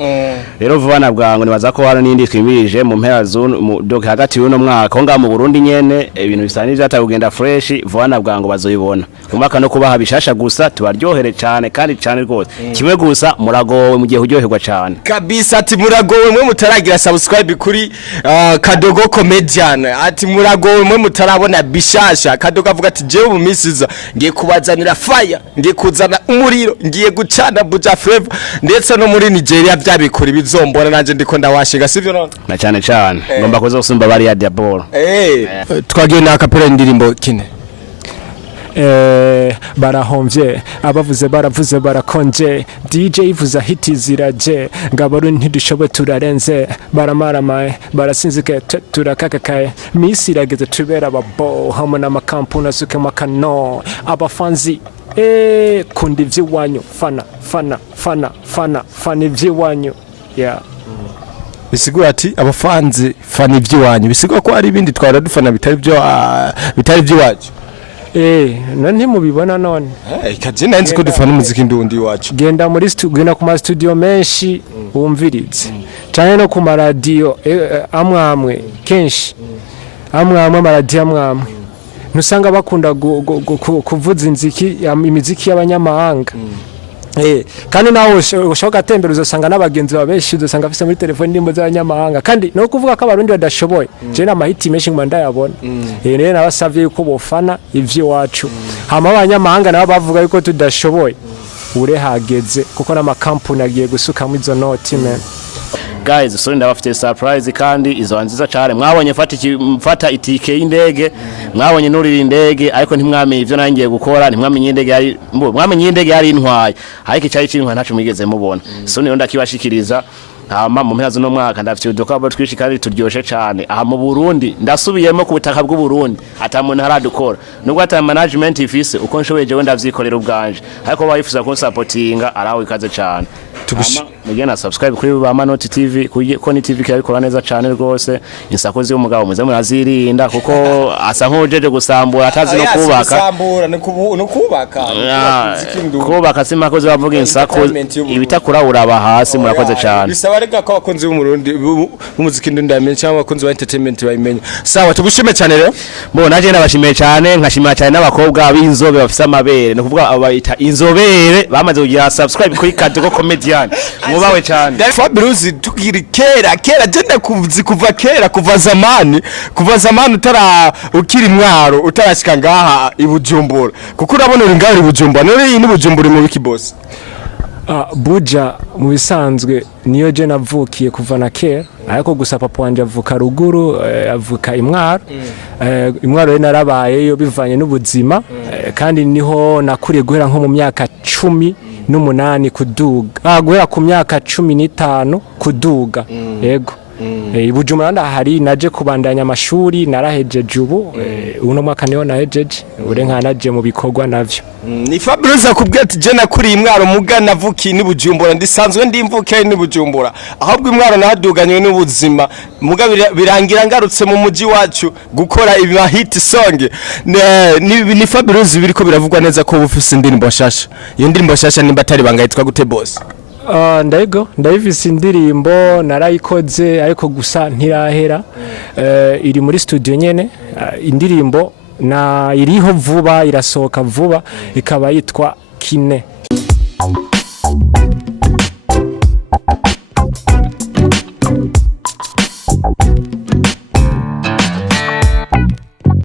rero vuba nabwango nibaza ko hano nindi twimirije mu mpera zone doke hagati y'uno mwaka ngo mu Burundi nyene ibintu bisani byatagenda fresh vuba nabwango bazoyibona umwaka no kubaha bishasha gusa tubaryohere cyane kandi cyane rwose kimwe gusa muragowe mu gihe uryoherwa cyane kabisa ati muragowe mwe mutaragira subscribe kuri Kadogo Comedian ati muragowe mwe mutarabona bishasha Kadogo avuga ati jewe mu misiza ngiye kubazanira fire ngiye kuzana umuriro ngiye gucana buja flavor ndetse no muri Nigeria byabikora bizombora nanje ndiko ndawashiga sivyo none na cyane cyane ngomba kuza gusumba bari ya diabolo twagiye na kapera indirimbo kine barahomvye abavuze baravuze barakonje DJ ivuza hiti ziraje ngabaro ntidushobe turarenze baramaramaye barasinzike turakakakaye misi irageze tubera ababo hamwe n'amakampuni asuke makano abafanzi kundi ivy'iwanyu fana ivy'iwanyu yeah. bisigura ati abafanzi fana ivy'iwanyu bisigura ko ari ibindi twara dufana bitari by'iwacu none mubibona none ikagenda nzi ko dufana umuziki ndundi wacu genda muri genda ku ma studio menshi wumvirize cyane no ku radio amwamwe kenshi amwamwe amaradio amwamwe nusanga bakunda kuvuza imiziki y'abanyamahanga kandi naho ushoka tembera uzosanga n'abagenzi babeshi uzosanga afise muri telefone ndimbo z'abanyamahanga kandi no kuvuga ko abarundi badashoboye je na mahiti menshi ngwa ndayabona rero nabasavye yuko bofana ivyi wacu hama abanyamahanga nabo bavuga yuko tudashoboye ure hageze kuko n'amakampuni agiye gusuka mu izo noti men guys so ndabafite surprise kandi izo nziza cyane mwabonye mfata itike y'indege mwabonye nuri indege ariko ntimwamenye ivyo nangiye gukora ntimwamenye indege yari intwaye ariko icyayi cy'intwaye ntacu mwigeze mubona so niyo ndakibashikiriza hama mu mpera z'no mwaka ndafite udukabo twishi kandi turyoshe cyane aha mu Burundi ndasubiyemo ku butaka bw'u Burundi atamuntu haradukora nubwo ata management ifise uko nshoboye je ndavyikorera ubwanje ariko bayifuza ko supportinga araho ikaze cyane mugena subscribe kuri Manoti TV ko ni TV kirabikora neza cyane rwose insakozi y'umugabo muze murazirinda kuko asa nkojeje gusambura atazi no kubaka kubaka simakozi bavuga insakozi ibitakura uraba hasi murakoze cyane bisaba rega ko abakunzi b'umurundi b'umuziki ndamenye cyangwa abakunzi ba entertainment bayimenya sawa tubushime cyane rero naje nabashimiye cyane nkashimira cyane n'abakobwa b'inzobe bafise amabere no kuvuga abayita inzobere bamaze kugira subscribe kuri Kadogo Comedian mubawe cyane Fabelouse tukiri kera jenda kuva kera kuva zamani ukiri mwaro utarashika ngaha ibujumbura kuko urabona uri ngaho ibujumbura none ni bujumbura mu wiki boss buja mu bisanzwe niyo je navukiye kuva na kera ariko gusa papa wanje avuka ruguru avuka imwaro imwaro rero narabayeyo bivanye n'ubuzima kandi niho nakuriye guhera nko mu myaka 18 kuduga guhera ku myaka 15 kuduga yego ibujumbura ndahari naje kubandanya amashuri narahejeje uno mwaka niho nahejeje urenkanaje mu bikorwa navyo ni Fabelouse akubwiye ati je nakuri imwaro muga navuki ni bujumbura ndisanzwe ndimvuke ni bujumbura ahubwo imwaro nahaduganywe n'ubuzima muga birangira ngarutse mu muji wacu gukora ibi hit song ni Fabelouse biriko biravugwa neza ko bufise indirimbo nshasha iyo ndirimbo nshasha nimba atari bangayitwa gute boss ndayivise indirimbo narayikoze ariko gusa ntirahera iri muri studio nyene indirimbo iriho vuba irasohoka vuba ikaba yitwa Kine.